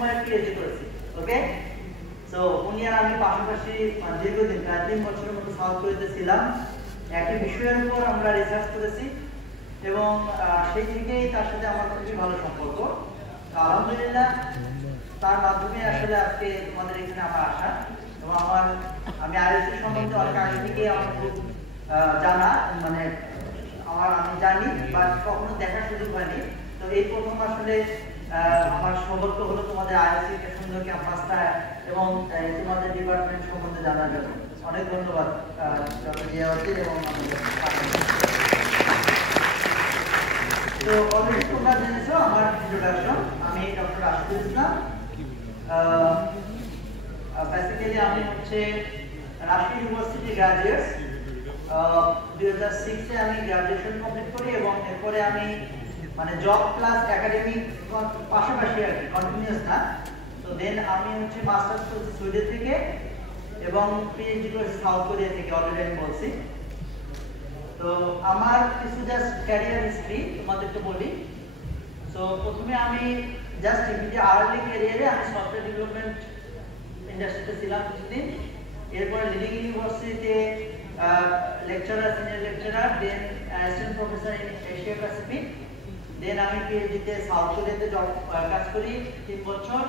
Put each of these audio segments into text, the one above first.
সময় পিএইচডি করেছি। ওকে, সো উনি আর আমি পাশাপাশি দীর্ঘদিন প্রায় 3 বছরের মতো সাউথ কোরিয়াতে ছিলাম। একই বিষয়ের উপর আমরা রিসার্চ করেছি এবং সেই থেকেই তার সাথে আমার খুবই ভালো সম্পর্ক। আলহামদুলিল্লাহ তার মাধ্যমে আসলে আজকে তোমাদের এখানে আমার আসা এবং আমি আইএসসি সম্বন্ধে অনেক আগে থেকে আমার খুব জানা, মানে আমি জানি বা কখনো দেখার সুযোগ হয়নি। তো এই প্রথম আসলে আমার সৌভাগ্য হলো তোমাদের আইএসসি কে সুন্দর ক্যাম্পাসটা এবং তোমাদের ডিপার্টমেন্ট সম্বন্ধে জানার জন্য। অনেক ধন্যবাদ ডক্টর জিয়াউদ্দিন এবং তো অলরেডি তোমরা জেনেছো আমার ইন্ট্রোডাকশন। আমি ডক্টর রাশিদুল ইসলাম। বেসিক্যালি আমি হচ্ছে রাজশাহী ইউনিভার্সিটি গ্রাজুয়েট। 2006 এ আমি গ্রাজুয়েশন কমপ্লিট করি এবং এরপরে আমি মানে জব প্লাস একাডেমিক পাশাপাশি আর কি, কন্টিনিউয়াস না। তো দেন আমি হচ্ছে মাস্টার্স করছি সুইডেন থেকে এবং পিএইচডি করছি সাউথ কোরিয়া থেকে, অলরেডি আমি বলছি। তো আমার কিছু জাস্ট ক্যারিয়ার হিস্ট্রি তোমাদেরকে বলি। সো প্রথমে আমি জাস্ট আর্লি ক্যারিয়ারে আমি সফটওয়্যার ডেভেলপমেন্ট ইন্ডাস্ট্রিতে ছিলাম কিছুদিন। এরপরে লিডিং ইউনিভার্সিটিতে lecturer, senior lecturer, then assistant professor in Asia Pacific. Then আমি পিএইচডিতে সাউথ কোরিয়াতে কাজ করি 3 বছর।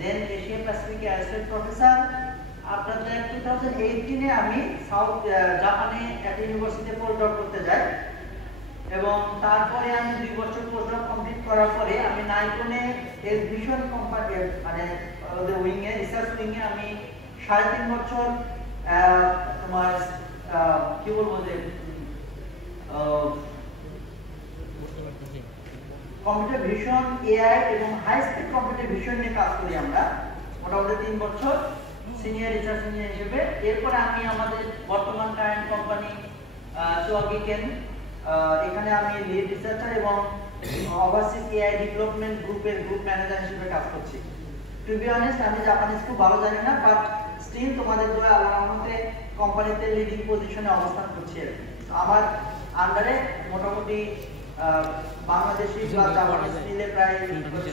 দেন এশিয়া প্যাসিফিকে অ্যাসিস্ট্যান্ট প্রফেসর। আফটার দ্যাট 2018 এ আমি জাপানে একটা ইউনিভার্সিটিতে পোস্টডক করতে যাই এবং তারপরে আমি 2 বছর পোস্টডক কমপ্লিট করার পরে আমি নাইকনে এক্সিবিশন কোম্পানি মানে ওদের উইংয়ে, রিসার্চ উইংয়ে আমি 3.5 বছর তোমার কি বলবো যে কম্পিউটার ভিশন, এআই এবং হাই স্পিড কম্পিউটার ভিশন নিয়ে কাজ করি আমরা মোটামুটি 3 বছর সিনিয়র রিসার্চ ইঞ্জিনিয়ার হিসেবে। এরপরে আমি আমাদের বর্তমান কারেন্ট কোম্পানি সোয়াগিকেন, এখানে আমি লিড রিসার্চার এবং ওভারসিজ এআই ডেভেলপমেন্ট গ্রুপের গ্রুপ ম্যানেজার হিসেবে কাজ করছি। টু বি অনেস্ট আমি জাপানিজ খুব ভালো জানি না, বাট স্টিল তোমাদের দোয়া আল্লাহর রহমতে কোম্পানিতে লিডিং পজিশনে অবস্থান করছি। আমার আন্ডারে মোটামুটি বাংলাদেশি বা জাপানিজ মিলে প্রায়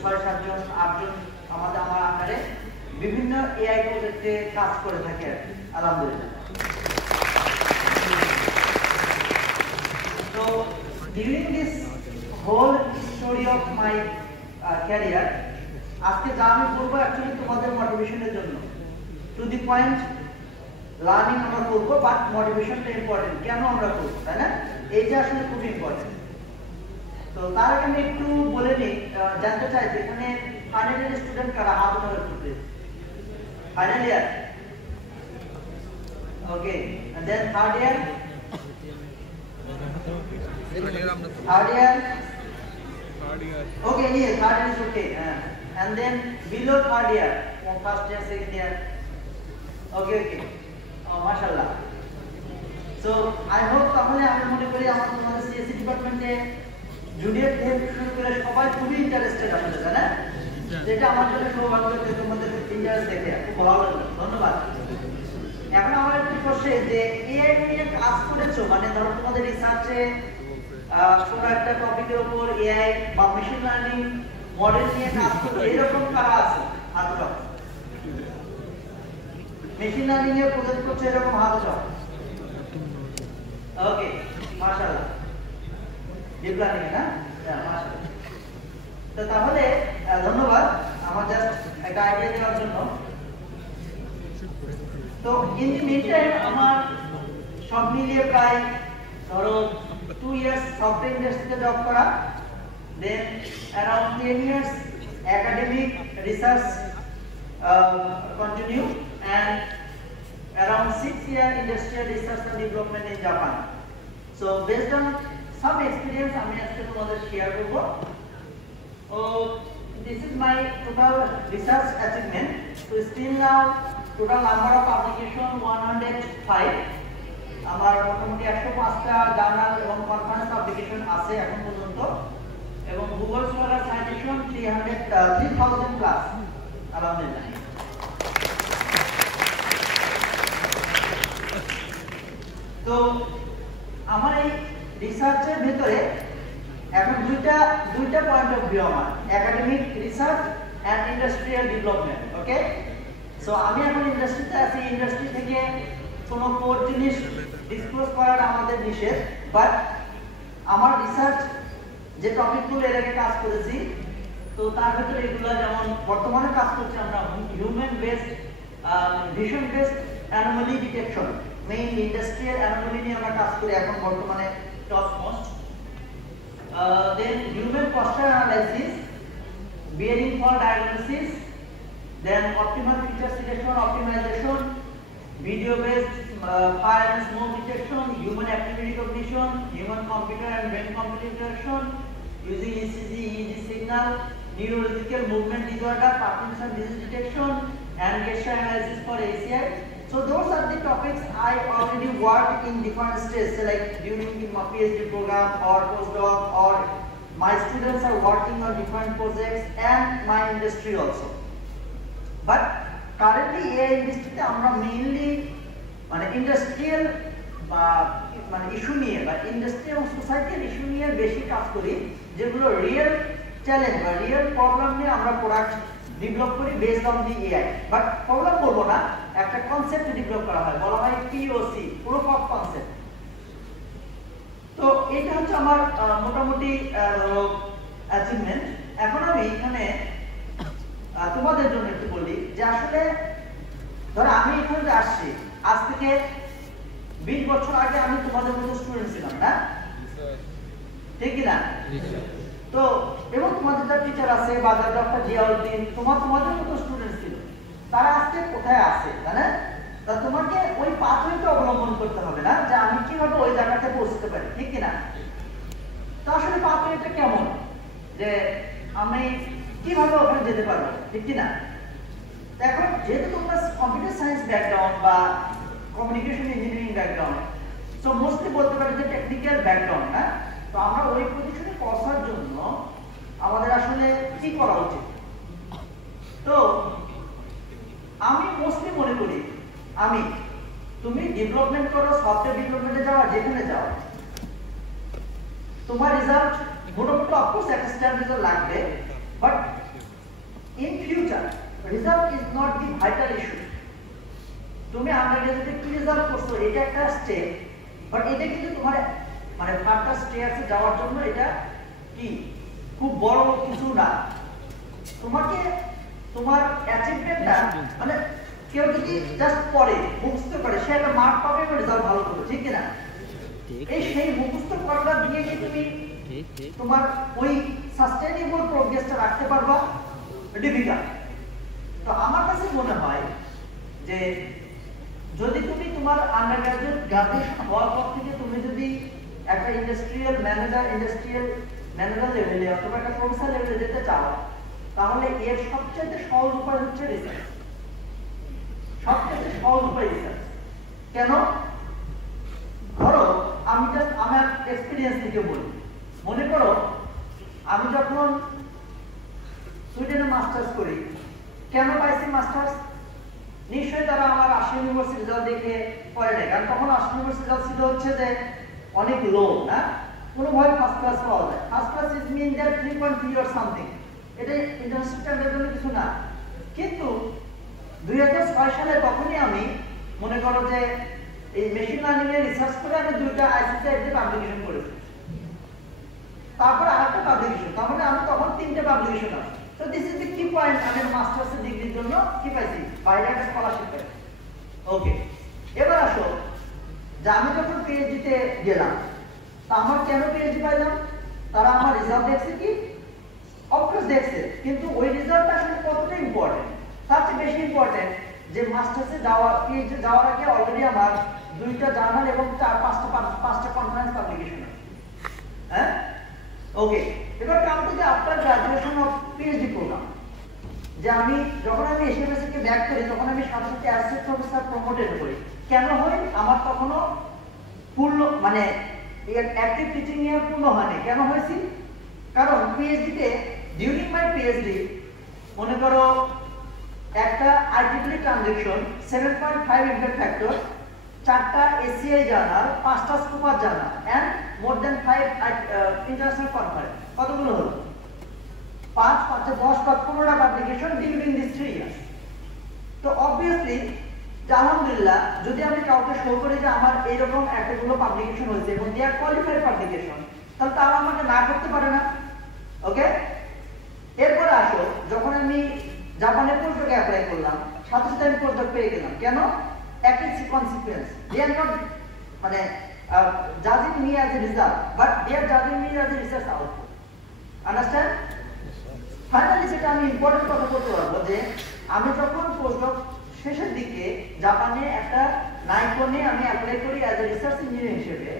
6-7 জন 8 জন আমার আন্ডারে বিভিন্ন এআই প্রজেক্টে কাজ করে থাকে আলহামদুলিল্লাহ। তো during this whole story of my career, আজকে যা আমি বলবো অ্যাকচুয়ালি তোমাদের মোটিভেশনের জন্য। টু দি পয়েন্ট, লার্নিং আমরা করবো, বাট মোটিভেশনটা ইম্পর্টেন্ট। কেন আমরা করবো, তাই না? এইটা আসলে খুব ইম্পর্টেন্ট। তো তার আগে আমি একটু বলে নিই, জানতে চাই যে এখানে ফাইনাল ইয়ার স্টুডেন্ট কারা, হাত উঠাবে একটু। Final year. Okay. And then third year. Third year. Okay, yes, third year is okay. And then below third year, first year, second year. Okay. Oh, mashallah. So I hope তাহলে আমি মনে করি আমাদের CSC ডিপার্টমেন্টে junior থেকে শুরু করে সবাই খুবই ইন্টারেস্টেড আসলে, তাই না? যেটা আমার জন্য সৌভাগ্য যে তোমাদের ইন্টারেস্ট দেখে খুব ভালো লাগলো, ধন্যবাদ। এখন আমার একটু কোশ্চেন যে এআই নিয়ে কাজ করেছো, মানে ধরো তোমাদের রিসার্চে কোনো একটা টপিকের উপর এআই বা মেশিন লার্নিং মডেল নিয়ে কাজ করছো, এরকম কারা আছে হাত উঠাও। মেশিন লার্নিং এ প্রজেক্ট করছো এরকম হাত উঠাও। ওকে, মাশাআল্লাহ। ডিপ লার্নিং না, মাশাআল্লাহ। তো তাহলে ধন্যবাদ আমার জাস্ট একটা আইডিয়া দেওয়ার জন্য। তো ইন দি মিনটাইম আমার সব মিলিয়ে প্রায় ধরো 2 ইয়ার্স সফটওয়্যার ইন্ডাস্ট্রিতে জব করা, then around 10 years academic research continue and around 6 year industrial research and development in Japan. So based on some experience আমি আজকে তোমাদের শেয়ার করব। This is my total research achievement. So still now total number of publication 105. আমার মোটামুটি 105টা journal এবং conference publication আছে এখন পর্যন্ত, এবং গুগল স্কলার সাইটেশন 3000 প্লাস আলহামদুলিল্লাহ। তো আমার এই রিসার্চের ভিতরে এখন দুইটা পয়েন্ট অফ ভিউ, আমার academic research and industrial development. Okay, so আমি এখন ইন্ডাস্ট্রিতে আছি, ইন্ডাস্ট্রি থেকে কোনো কোর জিনিস ডিসক্লোজ করাটা আমাদের নিষেধ, বাট আমার রিসার্চ যে টপিকগুলো এর আগে কাজ করেছি, তো তার ভিতরে এগুলো যেমন বর্তমানে কাজ করছি আমরা human based vision based anomaly detection, mainly industrial anomaly নিয়ে আমরা কাজ করি এখন বর্তমানে top most. Then human posture analysis, bearing fault diagnosis, then optimal feature selection optimization, video based fire and smoke detection, human activity recognition, human computer and brain computer interaction using ECG, EEG signal, neurological movement disorder, Parkinson's disease detection, and gesture analysis for ACI. So those are the topics I already worked in different stages, like during my PhD program or postdoc, or my students are working on different projects and my industry also. But currently AI industry আমরা mainly মানে industrial বা মানে issue নিয়ে বা industry এবং সোসাইটির issue নিয়ে বেশি কাজ করি, যেগুলো রিয়েল চ্যালেঞ্জ বা রিয়েল প্রবলেম নিয়ে আমরা প্রোডাক্ট ডেভেলপ করি based on the AI. But problem করবো না, একটা কনসেপ্ট ডেভেলপ করা হয়, বলা হয় পিওসি, প্রুফ অফ কনসেপ্ট। তো এটা হচ্ছে আমার মোটামুটি অ্যাচিভমেন্ট। এখন আমি এখানে তোমাদের জন্য একটু বলি যে আসলে ধরো আমি এখানে আসছি, আজ থেকে 20 বছর আগে আমি তোমাদের মতো স্টুডেন্ট ছিলাম না, ঠিক কি না? তো এবং তোমাদের যারা টিচার আছে বা ডক্টর জিয়াউদ্দিন তোমাদের মতো স্টুডেন্ট ছিল, তারা আজকে কোথায় আছে জানেন? তা তোমাকে ওই পাথওয়েটা অবলম্বন করতে হবে না যে আমি কিভাবে ওই জায়গাতে পৌঁছতে পারি, ঠিক কি না? তো আসলে পাথওয়েটা কেমন, যে আমি কিভাবে ওখানে যেতে পারবো, ঠিক কি না? এখন যেহেতু তোমরা কম্পিউটার সায়েন্স ব্যাকগ্রাউন্ড বা communication engineering background, so mostly বলতে পারি যে টেকনিক্যাল ব্যাকগ্রাউন্ড, না? তো আমরা ওই পজিশনে পৌঁছার জন্য আমাদের আসলে কি করা উচিত? তো আমি মোস্টলি মনে করি তুমি ডেভেলপমেন্ট করো, সফটওয়্যার ডেভেলপমেন্টে যাও, যেখানে যাও তোমার রেজাল্ট মোটামুটি অফকোর্স একটা স্ট্যান্ডার্ড রেজাল্ট লাগবে, but in future result is not the vital issue. তুমি আন্ডারগ্রাজুয়েটে কি রেজাল্ট করছো এটা একটা স্টেপ, বাট এটা কিন্তু তোমার মানে ফার্দার স্টেজে যাওয়ার জন্য এটা কি খুব বড় কিছু না। তোমাকে তোমার অ্যাচিভমেন্টটা মানে কেউ যদি জাস্ট পড়ে মুখস্থ করে সে একটা মার্ক পাবে এবং রেজাল্ট ভালো করবে, ঠিক কি না? এই সেই মুখস্থ করাটা দিয়ে কি তুমি তোমার ওই সাস্টেইনেবল প্রোগ্রেসটা রাখতে পারবা? ডিফিকাল্ট। তো আমার কাছে মনে হয় যে যদি তুমি তোমার আন্ডারগ্রাজুয়েট গ্রাজুয়েশন হওয়ার পর থেকে তুমি যদি একটা ইন্ডাস্ট্রিয়াল ম্যানেজার লেভেলে অথবা একটা প্রফেসর লেভেলে যেতে চাও, তাহলে এর সবচেয়ে সহজ উপায় হচ্ছে রিসার্চ। সবচেয়ে সহজ উপায় রিসার্চ। কেন? ধরো আমি জাস্ট আমার এক্সপেরিয়েন্স থেকে বলি। মনে করো আমি যখন সুইডেনে মাস্টার্স করি, কেন পাইছি মাস্টার্স? নিশ্চয়ই তারা আমার আশা ইউনিভার্সিটি রেজাল্ট দেখে পড়ে নেয়, কারণ তখন আশা ইউনিভার্সিটি রেজাল্ট ছিল হচ্ছে যে অনেক লো, না? কোনোভাবে ফার্স্ট ক্লাস পাওয়া যায়। First class is mean that 3.3 or something, এটা ইন্টারন্যাশনাল স্ট্যান্ডার্ডের জন্য কিছু না। কিন্তু 2006 সালে তখনই আমি মনে করো যে এই মেশিন লার্নিং এর রিসার্চ করে আমি দুইটা আইসিসি পাবলিকেশন করেছি, তারপর আরেকটা পাবলিকেশন, তার মানে আমি তখন 3টে পাবলিকেশন আছে। তো দিস ইজ দ্য কি পয়েন্ট, আমি মাস্টার্স ডিগ্রির জন্য কি পাইছি? বাইরে একটা স্কলারশিপ পাইছি। ওকে, এবার আসো যে আমি যখন পিএইচডি তে গেলাম, তা আমার কেন পিএইচডি পাইলাম? তারা আমার রেজাল্ট দেখছে কি? অফকোর্স দেখছে, কিন্তু ওই রেজাল্টটা আসলে কতটা ইম্পর্টেন্ট? তার চেয়ে বেশি ইম্পর্টেন্ট যে মাস্টার্সে পিএইচডি যাওয়ার আগে অলরেডি আমার 2টা জার্নাল এবং 4-5টা কনফারেন্স পাবলিকেশন আছে। হ্যাঁ, ওকে। এবার come to the after graduation of PhD program, যে আমি যখন এসএমএসসি কে ব্যাক করি তখন আমি সাথে সাথে অ্যাসিস্ট্যান্ট প্রফেসর প্রমোটেড করি। কেন হয়? আমার তখনও পূর্ণ মানে অ্যাক্টিভ টিচিং এর পূর্ণ হয়নি। কেন হয়েছি? কারণ পিএইচডি তে ডিউরিং মাই পিএইচডি মনে করো একটা আইটিবিলি ট্রানজ্যাকশন, 7.5 ইমপ্যাক্ট ফ্যাক্টর, 4টা এসিআই জার্নাল, 5টা super journal and more than 5 international conference. কতগুলো হলো? 5, 5, 10 বা 15টা পাবলিকেশন ডিউরিং দিস 3 ইয়ার্স। তো অবভিয়াসলি আলহামদুলিল্লাহ যদি আমি কাউকে শো করি যে আমার এরকম এতগুলো পাবলিকেশন হয়েছে এবং দে আর কোয়ালিফাইড পাবলিকেশন, তাহলে তারা আমাকে না করতে পারে না। ওকে, এরপর আসো, যখন আমি জাপানে পোস্টডকে অ্যাপ্লাই করলাম, সাথে সাথে আমি পোস্টডক পেয়ে গেলাম। কেন? একই সিকোয়েন্স, দে আর নট মানে জাজিং me as a result, but they R জাজিং me as a research output. Understand? Finally যেটা আমি ইম্পর্টেন্ট কথা বলতে পারবো যে আমি যখন পোস্টডক শেষের দিকে জাপানে একটা নাইকনে আমি অ্যাপ্লাই করি অ্যাজ এ রিসার্চ ইঞ্জিনিয়ার হিসেবে,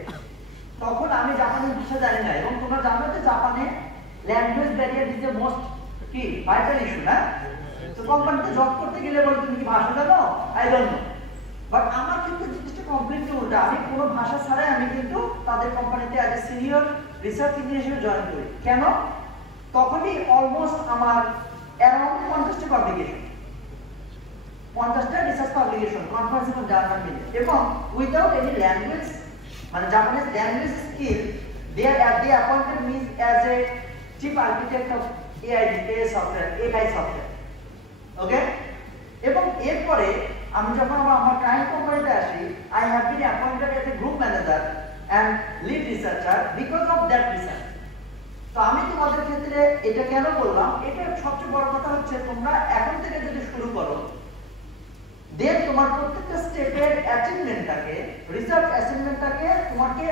তখন আমি জাপানের ভাষা জানি না, এবং তোমরা জানো যে জাপানে language barrier is the most কি ভাইটাল ইস্যু না। তো কোম্পানিতে জব করতে গেলে বলে তুমি কি ভাষা জানো? I don't know. বাট আমার কিন্তু জিনিসটা কমপ্লিটলি উল্টা, আমি কোনো ভাষা ছাড়াই আমি কিন্তু তাদের কোম্পানিতে as a senior research engineer হিসেবে জয়েন করি। কেন? তখনই অলমোস্ট আমার অ্যারাউন্ড 50টা পাবলিকেশন, 50টা research publication conference on German মিলে, এবং উইদাউট এনি ল্যাঙ্গুয়েজ মানে Japanese language skill, they appointed me as a chief architect of AI software. ওকে, এবং এরপরে আমি যখন আমার ক্লায়েন্ট কোম্পানিতে আসি, I have been appointed as a group manager and lead researcher because of that research. তো আমি তোমাদের ক্ষেত্রে এটা কেন বললাম, এটা সবচেয়ে বড় কথা হচ্ছে তোমরা এখন থেকে যদি শুরু করো, দেন তোমার প্রত্যেকটা স্টেপের অ্যাচিভমেন্টটাকে, রিসার্চ অ্যাচিভমেন্টটাকে তোমাকে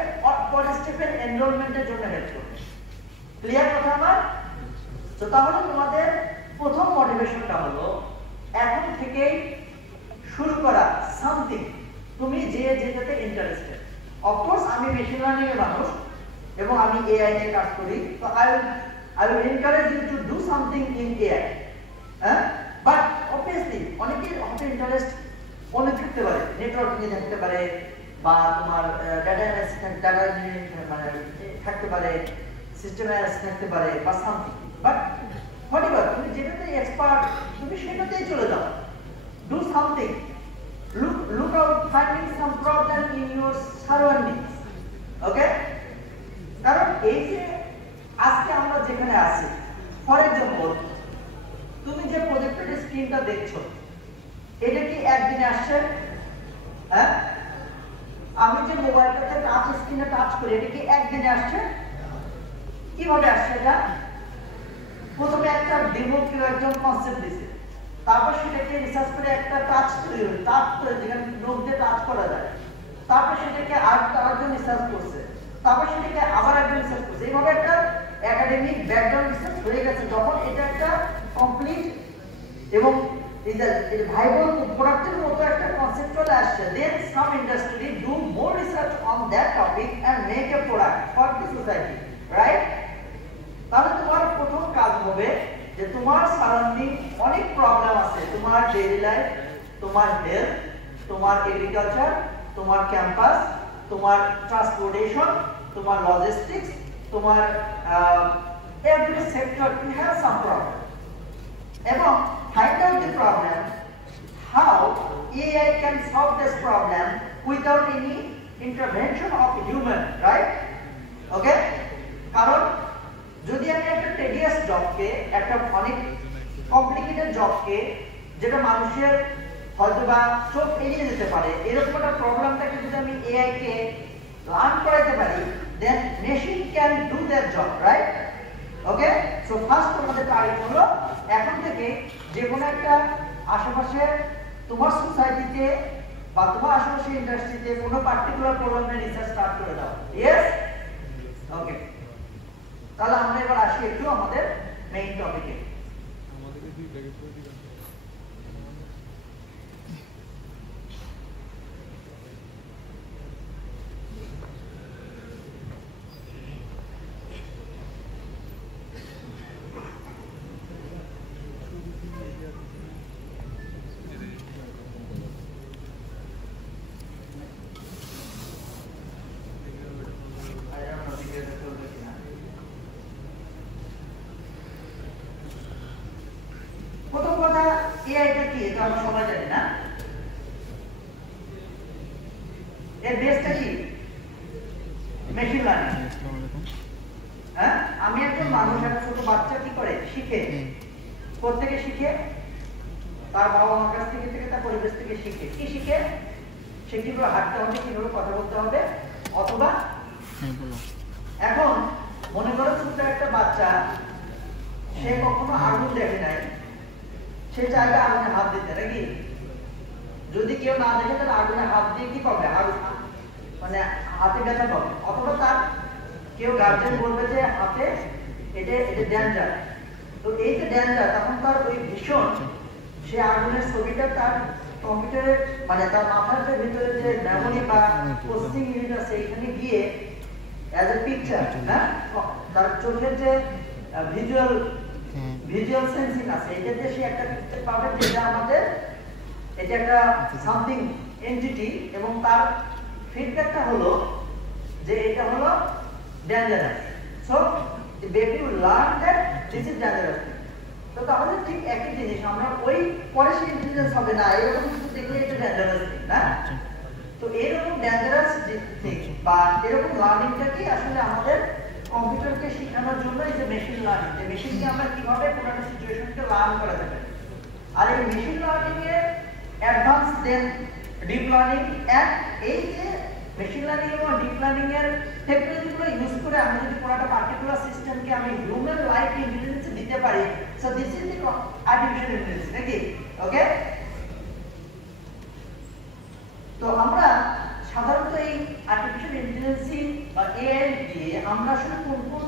পরের স্টেপের এনরোলমেন্টের জন্য হেল্প করবে। ক্লিয়ার কথা আমার? তো তাহলে তোমাদের প্রথম মোটিভেশনটা হলো এখন থেকেই শুরু করা সামথিং, তুমি যেটাতে ইন্টারেস্টেড। অফকোর্স আমি মেশিন লার্নিং এর মানুষ এবং আমি এআই নিয়ে কাজ করি, তো I will encourage you to do something in AI. হ্যাঁ, বাট অবভিয়াসলি অনেকের হয়তো ইন্টারেস্ট অনেক থাকতে পারে, নেটওয়ার্কিং এ থাকতে পারে, বা তোমার ডাটা অ্যানালিসিস মানে থাকতে পারে, সিস্টেম অ্যানালিসিস থাকতে পারে, বা সামথিং। বাট হোয়াটএভার তুমি যেটাতে এক্সপার্ট তুমি সেটাতেই চলে যাও। Do something, look out finding some problem in your surroundings. Okay, কারণ এই যে আজকে আমরা যেখানে আছি, ফর এক্সাম্পল তুমি যে প্রজেক্টের স্ক্রিনটা দেখছো, এটা কি একদিনে আসছে? হ্যাঁ, আমি যে মোবাইলটাতে টাচ স্ক্রিনে টাচ করি, এটা কি একদিনে আসছে? কিভাবে আসছে? এটা প্রথমে একটা ডেমো কেউ একজন কনসেপ্ট দিছে, তারপর সেটাকে রিসার্চ করে একটা টাচ তৈরি হলো, টাচ করে যেখানে নোট দিয়ে টাচ করা যায়, তারপর সেটাকে আরেকজন রিসার্চ করছে, তারপর সেটাকে আবার একজন রিসার্চ করছে, এইভাবে একটা একাডেমিক ব্যাকগ্রাউন্ড রিসার্চ হয়ে গেছে। যখন এটা একটা কমপ্লিট এবং ভাইবল প্রোডাক্টের মতো একটা কনসেপ্ট চলে আসছে, then some industry do more research on that topic and make a product for the society, right? তাহলে তোমার প্রথম কাজ হবে যে তোমার সারাউন্ডিং অনেক প্রবলেম আছে, তোমার ডেইলি লাইফ, তোমার হেলথ, তোমার এগ্রিকালচার, তোমার ক্যাম্পাস, তোমার ট্রান্সপোর্টেশন, তোমার লজিস্টিক্স, তোমার every sector you have some problem, এবং find out the problem, how AI can solve this problem without any intervention of human, right? Okay, কারণ যদি আমি একটা টেডিয়াস জবকে, একটা অনেক কমপ্লিকেটেড জবকে, যেটা মানুষের হয়তোবা চোখ এড়িয়ে যেতে পারে, এরকম একটা প্রবলেমটাকে যদি আমি এআই কে লার্ন করাতে পারি, then machine can do their job, right? Okay, so first তোমাদের টার্গেট হলো এখন থেকে যে কোনো একটা আশেপাশে তোমার সোসাইটিতে বা তোমার আশেপাশে ইন্ডাস্ট্রিতে কোনো পার্টিকুলার প্রবলেমে রিসার্চ স্টার্ট করে দাও। ইয়েস, ওকে। তাহলে আমরা এবার আসি একটু আমাদের মেইন টপিকে। প্রথম কথা, এআইটা কি এটা আমরা সবাই জানি না। এর বেসটা কি? Machine learning. হ্যাঁ, আমি একজন মানুষ, একটা ছোট বাচ্চা কি করে শিখে, প্রত্যেকে শিখে তার বাবা মার কাছ থেকে তার পরিবেশ থেকে শিখে। কি শিখে? সে কিভাবে হাঁটতে হবে, কিভাবে কথা বলতে হবে, অথবা এখন মনে করো ছোট্ট একটা বাচ্চা, সে কখনো আগুন দেখে নাই, সে চাইবে আগুনে হাত দিতে, নাকি? যদি কেউ না দেখে তাহলে আগুনে হাত দিয়ে কি পাবে? মানে হাতে ব্যথা পাবে। অথবা তার কেউ গার্জেন বলবে যে হাতে এটা ডেঞ্জার। তো এই যে ডেঞ্জার, তখন তার ওই ভীষণ সে আগুনের ছবিটা তার কম্পিউটারে, মানে তার মাথার ভিতরে যে মেমোরি বা প্রসেসিং ইউনিট আছে এখানে গিয়ে অ্যাজ এ পিকচার, না তার চোখের যে ভিজুয়াল সেন্সিং আছে, এটাতে সে একটা পিকচার পাবে যেটা আমাদের এটা একটা সামথিং এন্টিটি, এবং তার ফিডব্যাকটা হলো যে এটা হলো dangerous. So the baby will learn that this is dangerous. তো তাহলে ঠিক একই জিনিস আমরা ওই পরে সে ইন্টেলিজেন্স হবে না, এরকম কিছু দেখলে এটা ডেঞ্জারাস থিং, না? তো এরকম ডেঞ্জারাস থিং বা এরকম লার্নিংটাকে আসলে আমাদের কম্পিউটারকে শেখানোর জন্য এই যে মেশিন লার্নিং, যে মেশিনকে আমরা কিভাবে কোনো একটা সিচুয়েশনকে লার্ন করা যাবে। আর এই মেশিন লার্নিং এর advance then deep learning, and এই যে মেশিন লার্নিং এবং ডিপ লার্নিং এর টেকনোলজিগুলো ইউজ করে আমি যদি কোনো একটা পার্টিকুলার সিস্টেমকে আমি হিউম্যান লাইক ইন্টেলিজেন্স দিতে পারি, so this is the artificial intelligence, নাকি? ওকে, তো আমরা সাধারণত এই আর্টিফিশিয়াল ইন্টেলিজেন্স বা এআই দিয়ে আমরা আসলে কোন কোন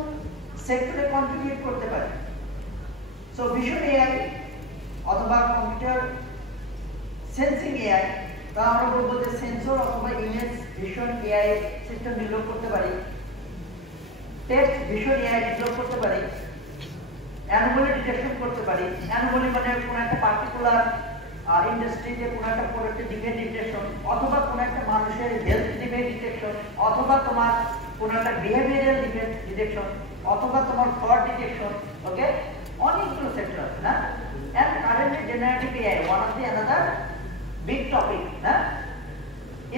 সেক্টরে কন্ট্রিবিউট করতে পারি? সো ভিশন এআই অথবা কম্পিউটার সেন্সিং এআই, তা আমরা বলবো যে সেন্সর অথবা image vision AI system develop করতে পারি, টেক্সট ভিশন এআই ডেভেলপ করতে পারি, অ্যানোমালি ডিটেকশন করতে পারি। অ্যানোমালি মানে কোনো একটা পার্টিকুলার ইন্ডাস্ট্রিতে কোনো একটা প্রোডাক্টের ডিফেক্ট ডিটেকশন, অথবা কোনো একটা মানুষের হেলথ ডিফেক্ট ডিটেকশন, অথবা তোমার কোনো একটা বিহেভিয়ারাল ডিফেক্ট ডিটেকশন, অথবা তোমার ফ্রড ডিটেকশন। ওকে, অনেকগুলো সেক্টর আছে, না? And currently generative AI one of the another big topic, না?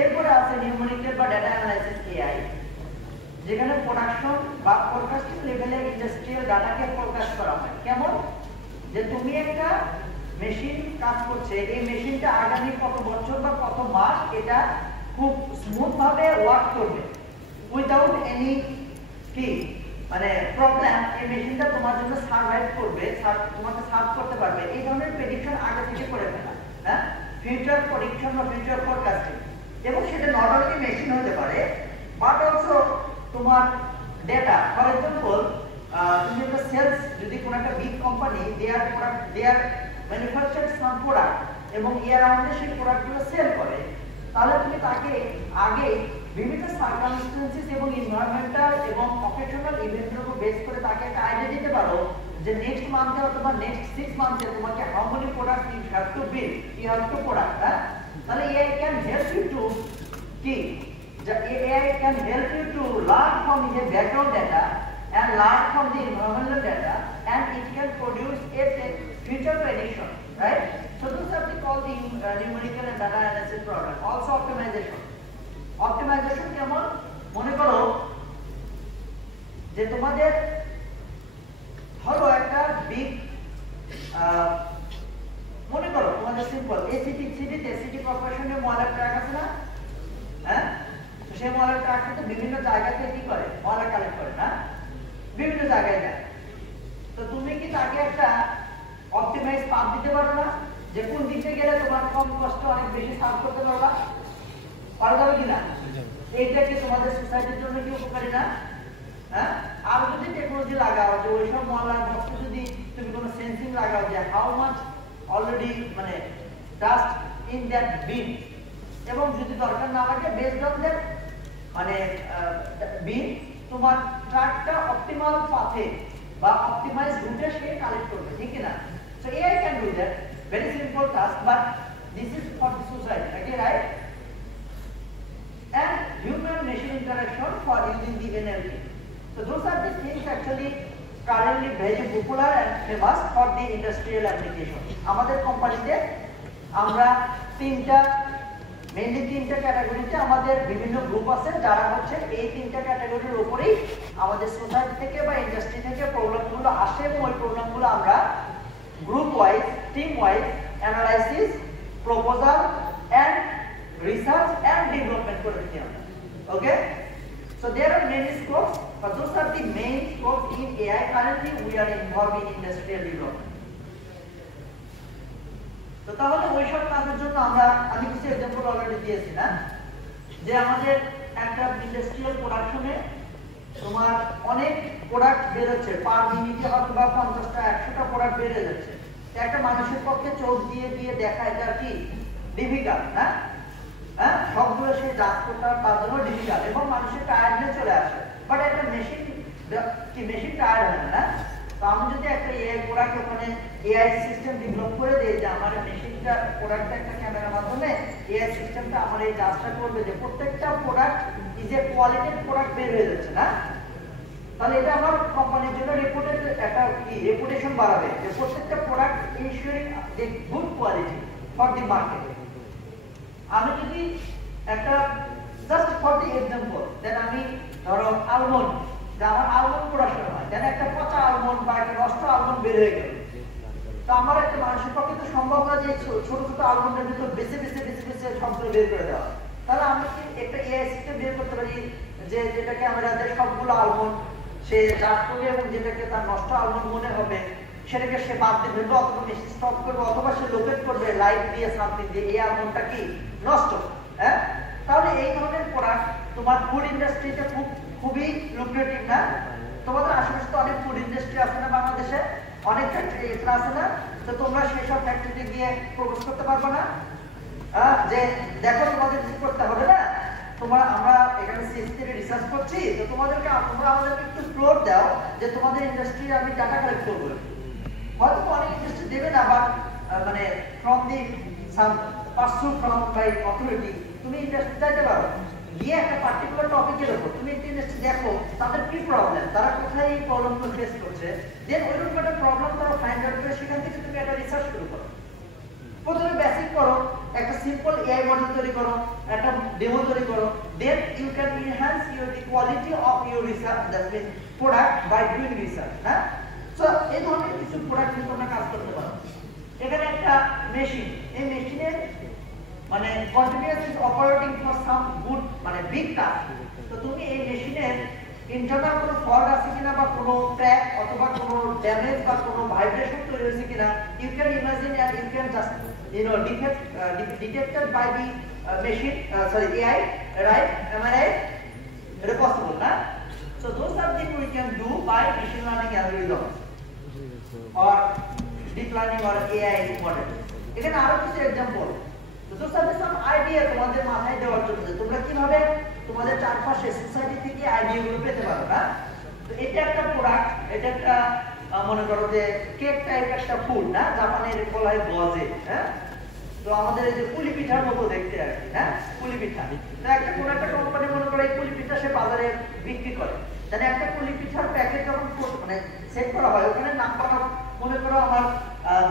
এরপরে আছে নিউমেরিক্যাল বা ডেটা অ্যানালাইসিস এআই, যেখানে প্রোডাকশন বা ফোরকাস্টিং লেভেলে ইন্ডাস্ট্রিয়াল ডাটাকে ফোরকাস্ট করা হয়। কেমন? যে তুমি একটা মেশিন কাজ করছে, এই মেশিনটা আগামী কত বছর বা কত মাস এটা খুব স্মুথ ভাবে ওয়ার্ক করবে উইদাউট এনি কি মানে প্রবলেম, এই মেশিনটা তোমার জন্য সার্ভাইভ করবে, তোমাকে সার্ভ করতে পারবে, এই ধরনের প্রেডিকশন আগে থেকে করে ফেলা, হ্যাঁ? ফিউচার প্রেডিকশন বা ফিউচার ফোরকাস্টিং। এবং সেটা নট অনলি মেশিন হতে পারে, বাট অলসো তোমার ডেটা। ফর এক্সাম্পল, তুমি একটা সেলস, যদি কোনো একটা বিগ কোম্পানি দেয়ার ম্যানুফ্যাকচার্ড সাম প্রোডাক্ট এবং ইয়ার রাউন্ডে সেই প্রোডাক্টগুলো সেল করে, তাহলে তুমি তাকে আগে বিভিন্ন সার্কামস্টেন্সেস এবং এনভায়রনমেন্টাল এবং অকেশনাল ইভেন্টের উপর বেস করে তাকে একটা আইডিয়া দিতে পারো যে নেক্সট মান্থে অথবা নেক্সট 6 মান্থে তোমাকে how many product you have to build, you have to product, হ্যাঁ? তাহলে AI can help you to কি AI can help you to learn from the background data and learn from the environmental data, and it can produce a future prediction, right? So those are called the numerical and data analysis product. Also optimization. Optimization কেমন? মনে করো যে তোমাদের ধরো একটা big মনে করো তোমাদের সিম্পল এসিটি কর্পোরেশনের ময়লা ট্রাক আছে না, হ্যাঁ? সেই ময়লা ট্রাকটা তো বিভিন্ন জায়গা থেকে কি করে, ময়লা কালেক্ট করে, না? বিভিন্ন জায়গায় যায়। তো তুমি কি তাকে একটা অপটিমাইজ পাথ দিতে পারো না, যে কোন দিকে গেলে তোমার কম কষ্ট অনেক বেশি সার্ভ করতে পারবা? পারা যাবে কিনা? এইটা কি তোমাদের সোসাইটির জন্য কি উপকারী না? হ্যাঁ? আর যদি টেকনোলজি লাগাও, যে ওইসব ময়লার বস্তু যদি তুমি কোনো সেন্সিং লাগাও যে হাউ মাচ অলরেডি মানে ডাস্ট ইন দ্যাট বিন, এবং যদি দরকার না লাগে বেসড অন দ্যাট মানে বিন তোমার ট্রাকটা অপটিমাল পাথে বা অপটিমাইজ রুটে সে কালেক্ট করবে, ঠিক না? So AI can do that, very simple task, but this is for the society, okay, right? And human machine interaction for using the NLP. So those are the things actually currently very popular and famous for the industrial application. আমাদের কোম্পানিতে আমরা তিনটা mainly তিনটা ক্যাটাগরিতে আমাদের বিভিন্ন group আছে যারা হচ্ছে এই তিনটা ক্যাটাগরির উপরেই আমাদের সোসাইটি থেকে বা ইন্ডাস্ট্রি থেকে প্রবলেমগুলো আসে এবং ওই প্রবলেমগুলো আমরা group wise team wise analysis proposal and research and development করে দিই আমরা ওকে so there are many scopes but those are the main scopes in AI currently we are involved in industrial development তো তাহলে ওই সব কাজের জন্য আমি কিছু एग्जांपल অলরেডি দিয়েছি না যে আমাদের একটা ইন্ডাস্ট্রিয়াল প্রোডাকশনে তোমার অনেক প্রোডাক্ট বের হচ্ছে পার মিনিটে হয়তো বা 50টা 100টা প্রোডাক্ট বের হয়ে যাচ্ছে একটা মানুষের পক্ষে চোখ দিয়ে দেখা এটা কি ডিফিকাল্ট না হ্যাঁ সবগুলো সেই জাজ করতে তার জন্য ডিফিকাল্ট এবং মানুষের টায়ার্ডনেস চলে আসে বাট একটা মেশিন টায়ার্ড হয় না তো আমি যদি একটা এআই প্রোডাক্ট ওখানে এআই সিস্টেম ডেভেলপ করে দেই যে আমার মেশিনটা প্রোডাক্টটা একটা ক্যামেরার মাধ্যমে এআই সিস্টেমটা আমার এই জাজটা করবে যে প্রত্যেকটা প্রোডাক্ট ইজ এ কোয়ালিটির প্রোডাক্ট বের হয়ে যাচ্ছে না তাহলে এটা আমার কোম্পানির জন্য রেপুটেশন বাড়াবে যে প্রত্যেকটা product ensuring the good quality for the market আমি যদি একটা জাস্ট ফর দি एग्जांपल দেন আমি ধরো আলমন্ড যে আমার আলমন্ড প্রোডাকশন হয় দেন একটা পচা আলমন্ড বা একটা নষ্ট আলমন্ড বের হয়ে গেল তো আমার একটা মানুষের পক্ষে তো সম্ভব না যে ছোট ছোট আলমন্ডের ভিতর বেছে সবগুলো বের করে দেওয়া তাহলে আমি কি একটা এআই সিস্টেম বের করতে পারি যে যেটাকে আমরা যে সবগুলো আলমন্ড সে জাজ করবে এবং যেটাকে তার নষ্ট আলমন্ড মনে হবে সেটাকে সে বাদ দিয়ে ফেলবে অথবা মেশিন স্টপ করবে অথবা সে লোকেট করবে লাইট দিয়ে সামথিং দিয়ে এই আলমন্ডটা কি নষ্ট হ্যাঁ তাহলে এই ধরনের প্রোডাক্ট তোমার ফুড ইন্ডাস্ট্রিতে খুবই লুক্রেটিভ না তোমাদের আশেপাশে তো অনেক ফুড ইন্ডাস্ট্রি আছে না বাংলাদেশে অনেক ফ্যাক্টরি এখানে আছে না তো তোমরা সেই সব ফ্যাক্টরিতে গিয়ে প্রবেশ করতে পারবে না যে দেখো তোমাদের কি করতে হবে না আমরা এখানে সিএসসি এর রিসার্চ করছি তো তোমরা আমাদেরকে একটু ফ্লোর দাও যে তোমাদের ইন্ডাস্ট্রি আমি ডাটা কালেক্ট করব হয়তো অনেক ইন্ডাস্ট্রি দেবে না বাট মানে ফ্রম দি সাম পারসু ফ্রম বাই অথরিটি তুমি ইন্ডাস্ট্রি চাইতে পারো গিয়ে একটা পার্টিকুলার টপিকের উপর তুমি একটা ইন্ডাস্ট্রি দেখো তাদের কি প্রবলেম তারা কোথায় এই প্রবলেমগুলো ফেস করছে দেন ওইরকম একটা প্রবলেম তারা ফাইন্ড আউট করে সেখান থেকে তুমি একটা রিসার্চ শুরু করো প্রথমে বেসিক করো একটা সিম্পল এআই মডেল তৈরি করো একটা ডেমো তৈরি করো then you can enhance the quality of your research that means product by doing research না সো এই ধরনের কিছু প্রোডাক্ট নিয়ে তোমরা কাজ করতে পারো এখানে একটা মেশিন এই মেশিনের মানে continuous is operating for some good মানে বিগ টাস্ক তো তুমি এই মেশিনের ইন্টারনাল কোনো ফল্ট আছে কিনা বা কোনো ক্র্যাক অথবা কোনো ড্যামেজ বা কোনো ভাইব্রেশন তৈরি হয়েছে কিনা you can imagine and you can just detected by the machine AI right am I right it is possible na so those are things we can do by machine learning algorithms or deep learning or AI model এখানে আরো কিছু example তো those are some idea তোমাদের মাথায় দেওয়ার জন্য যে তোমরা কিভাবে তোমাদের চারপাশে সোসাইটি থেকে আইডিয়াগুলো পেতে পারো না তো এটা একটা প্রোডাক্ট এটা একটা মনে করো যে কেক টাইপ একটা ফুড না জাপানের বলা হয় গজে হ্যাঁ তো আমাদের এই যে পুলি পিঠার মতো দেখতে আর কি হ্যাঁ পুলি পিঠা তো একটা কোন একটা কোম্পানি মনে করে এই পুলি পিঠা সে বাজারে বিক্রি করে তাহলে একটা পুলি পিঠার প্যাকেট যখন মানে সেট করা হয় ওখানে নাম্বার মনে করো আমার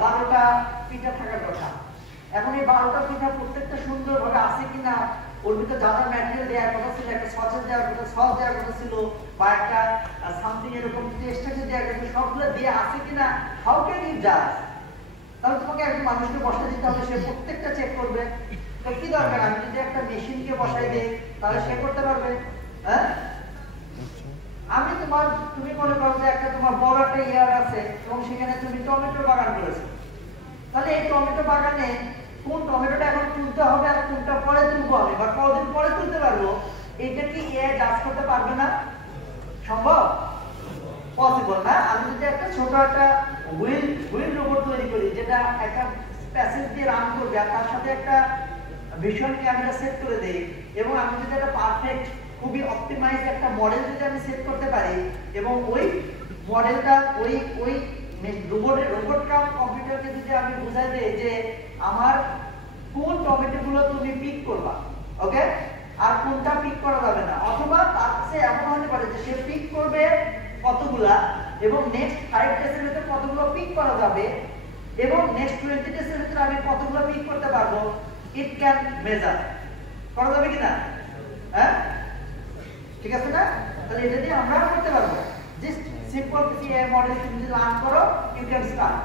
12টা পিঠা থাকার কথা এখন এই 12টা পিঠা প্রত্যেকটা সুন্দরভাবে আছে কিনা ওর ভিতরে যা যা ম্যাটেরিয়াল দেওয়ার কথা ছিল একটা সসেজ দেওয়ার কথা সস দেওয়ার কথা ছিল বা একটা সামথিং এরকম টেস্টাকে দেওয়ার কথা সবগুলো দিয়ে আছে কিনা হাউ ক্যান ইউ জাজ তাহলে তোমাকে একজন মানুষকে বসাই দিতে হবে সে প্রত্যেকটা চেক করবে তো কি দরকার আমি যদি একটা মেশিনকে বসাই দেই তাহলে সে করতে পারবে হ্যাঁ আমি তুমি মনে করো যে একটা তোমার বড় একটা ইয়ার আছে এবং সেখানে তুমি টমেটো বাগান করেছো তাহলে এই টমেটো বাগানে কোন টমেটোটা এখন তুলতে হবে আর কোনটা পরে তুলবো আমি বা কতদিন পরে তুলতে পারবো এটা কি এআই জাজ করতে পারবে না সম্ভব পসিবল না আমি যদি একটা ছোট একটা হুইল রোবট তৈরি করি যেটা একটা প্যাসেজ দিয়ে রান করবে আর তার সাথে একটা ভিশন ক্যামেরা সেট করে দেই এবং আমি যদি একটা পারফেক্ট খুবই অপটিমাইজ একটা মডেল যদি আমি সেট করতে পারি এবং ওই মডেলটা ওই রোবট কাম কম্পিউটারকে যদি আমি বুঝাই দেই যে আমার কোন টমেটোগুলো তুমি পিক করবা ওকে আর কোনটা পিক করা যাবে না অথবা তার চেয়ে এমন হতে পারে যে সে পিক করবে কতগুলা এবং নেক্সট 5 ডেজের ভিতরে কতগুলো পিক করা যাবে এবং নেক্সট 20 ডেজের ভিতরে আমি কতগুলো পিক করতে পারবো ইট ক্যান মেজার করা যাবে কিনা? হ্যাঁ, ঠিক আছে না? তাহলে এটা দিয়ে আমরা করতে পারবো। জাস্ট সিম্পল কিছু এআই মডেল তুমি যদি লার্ন করো, ইউ ক্যান স্টার্ট।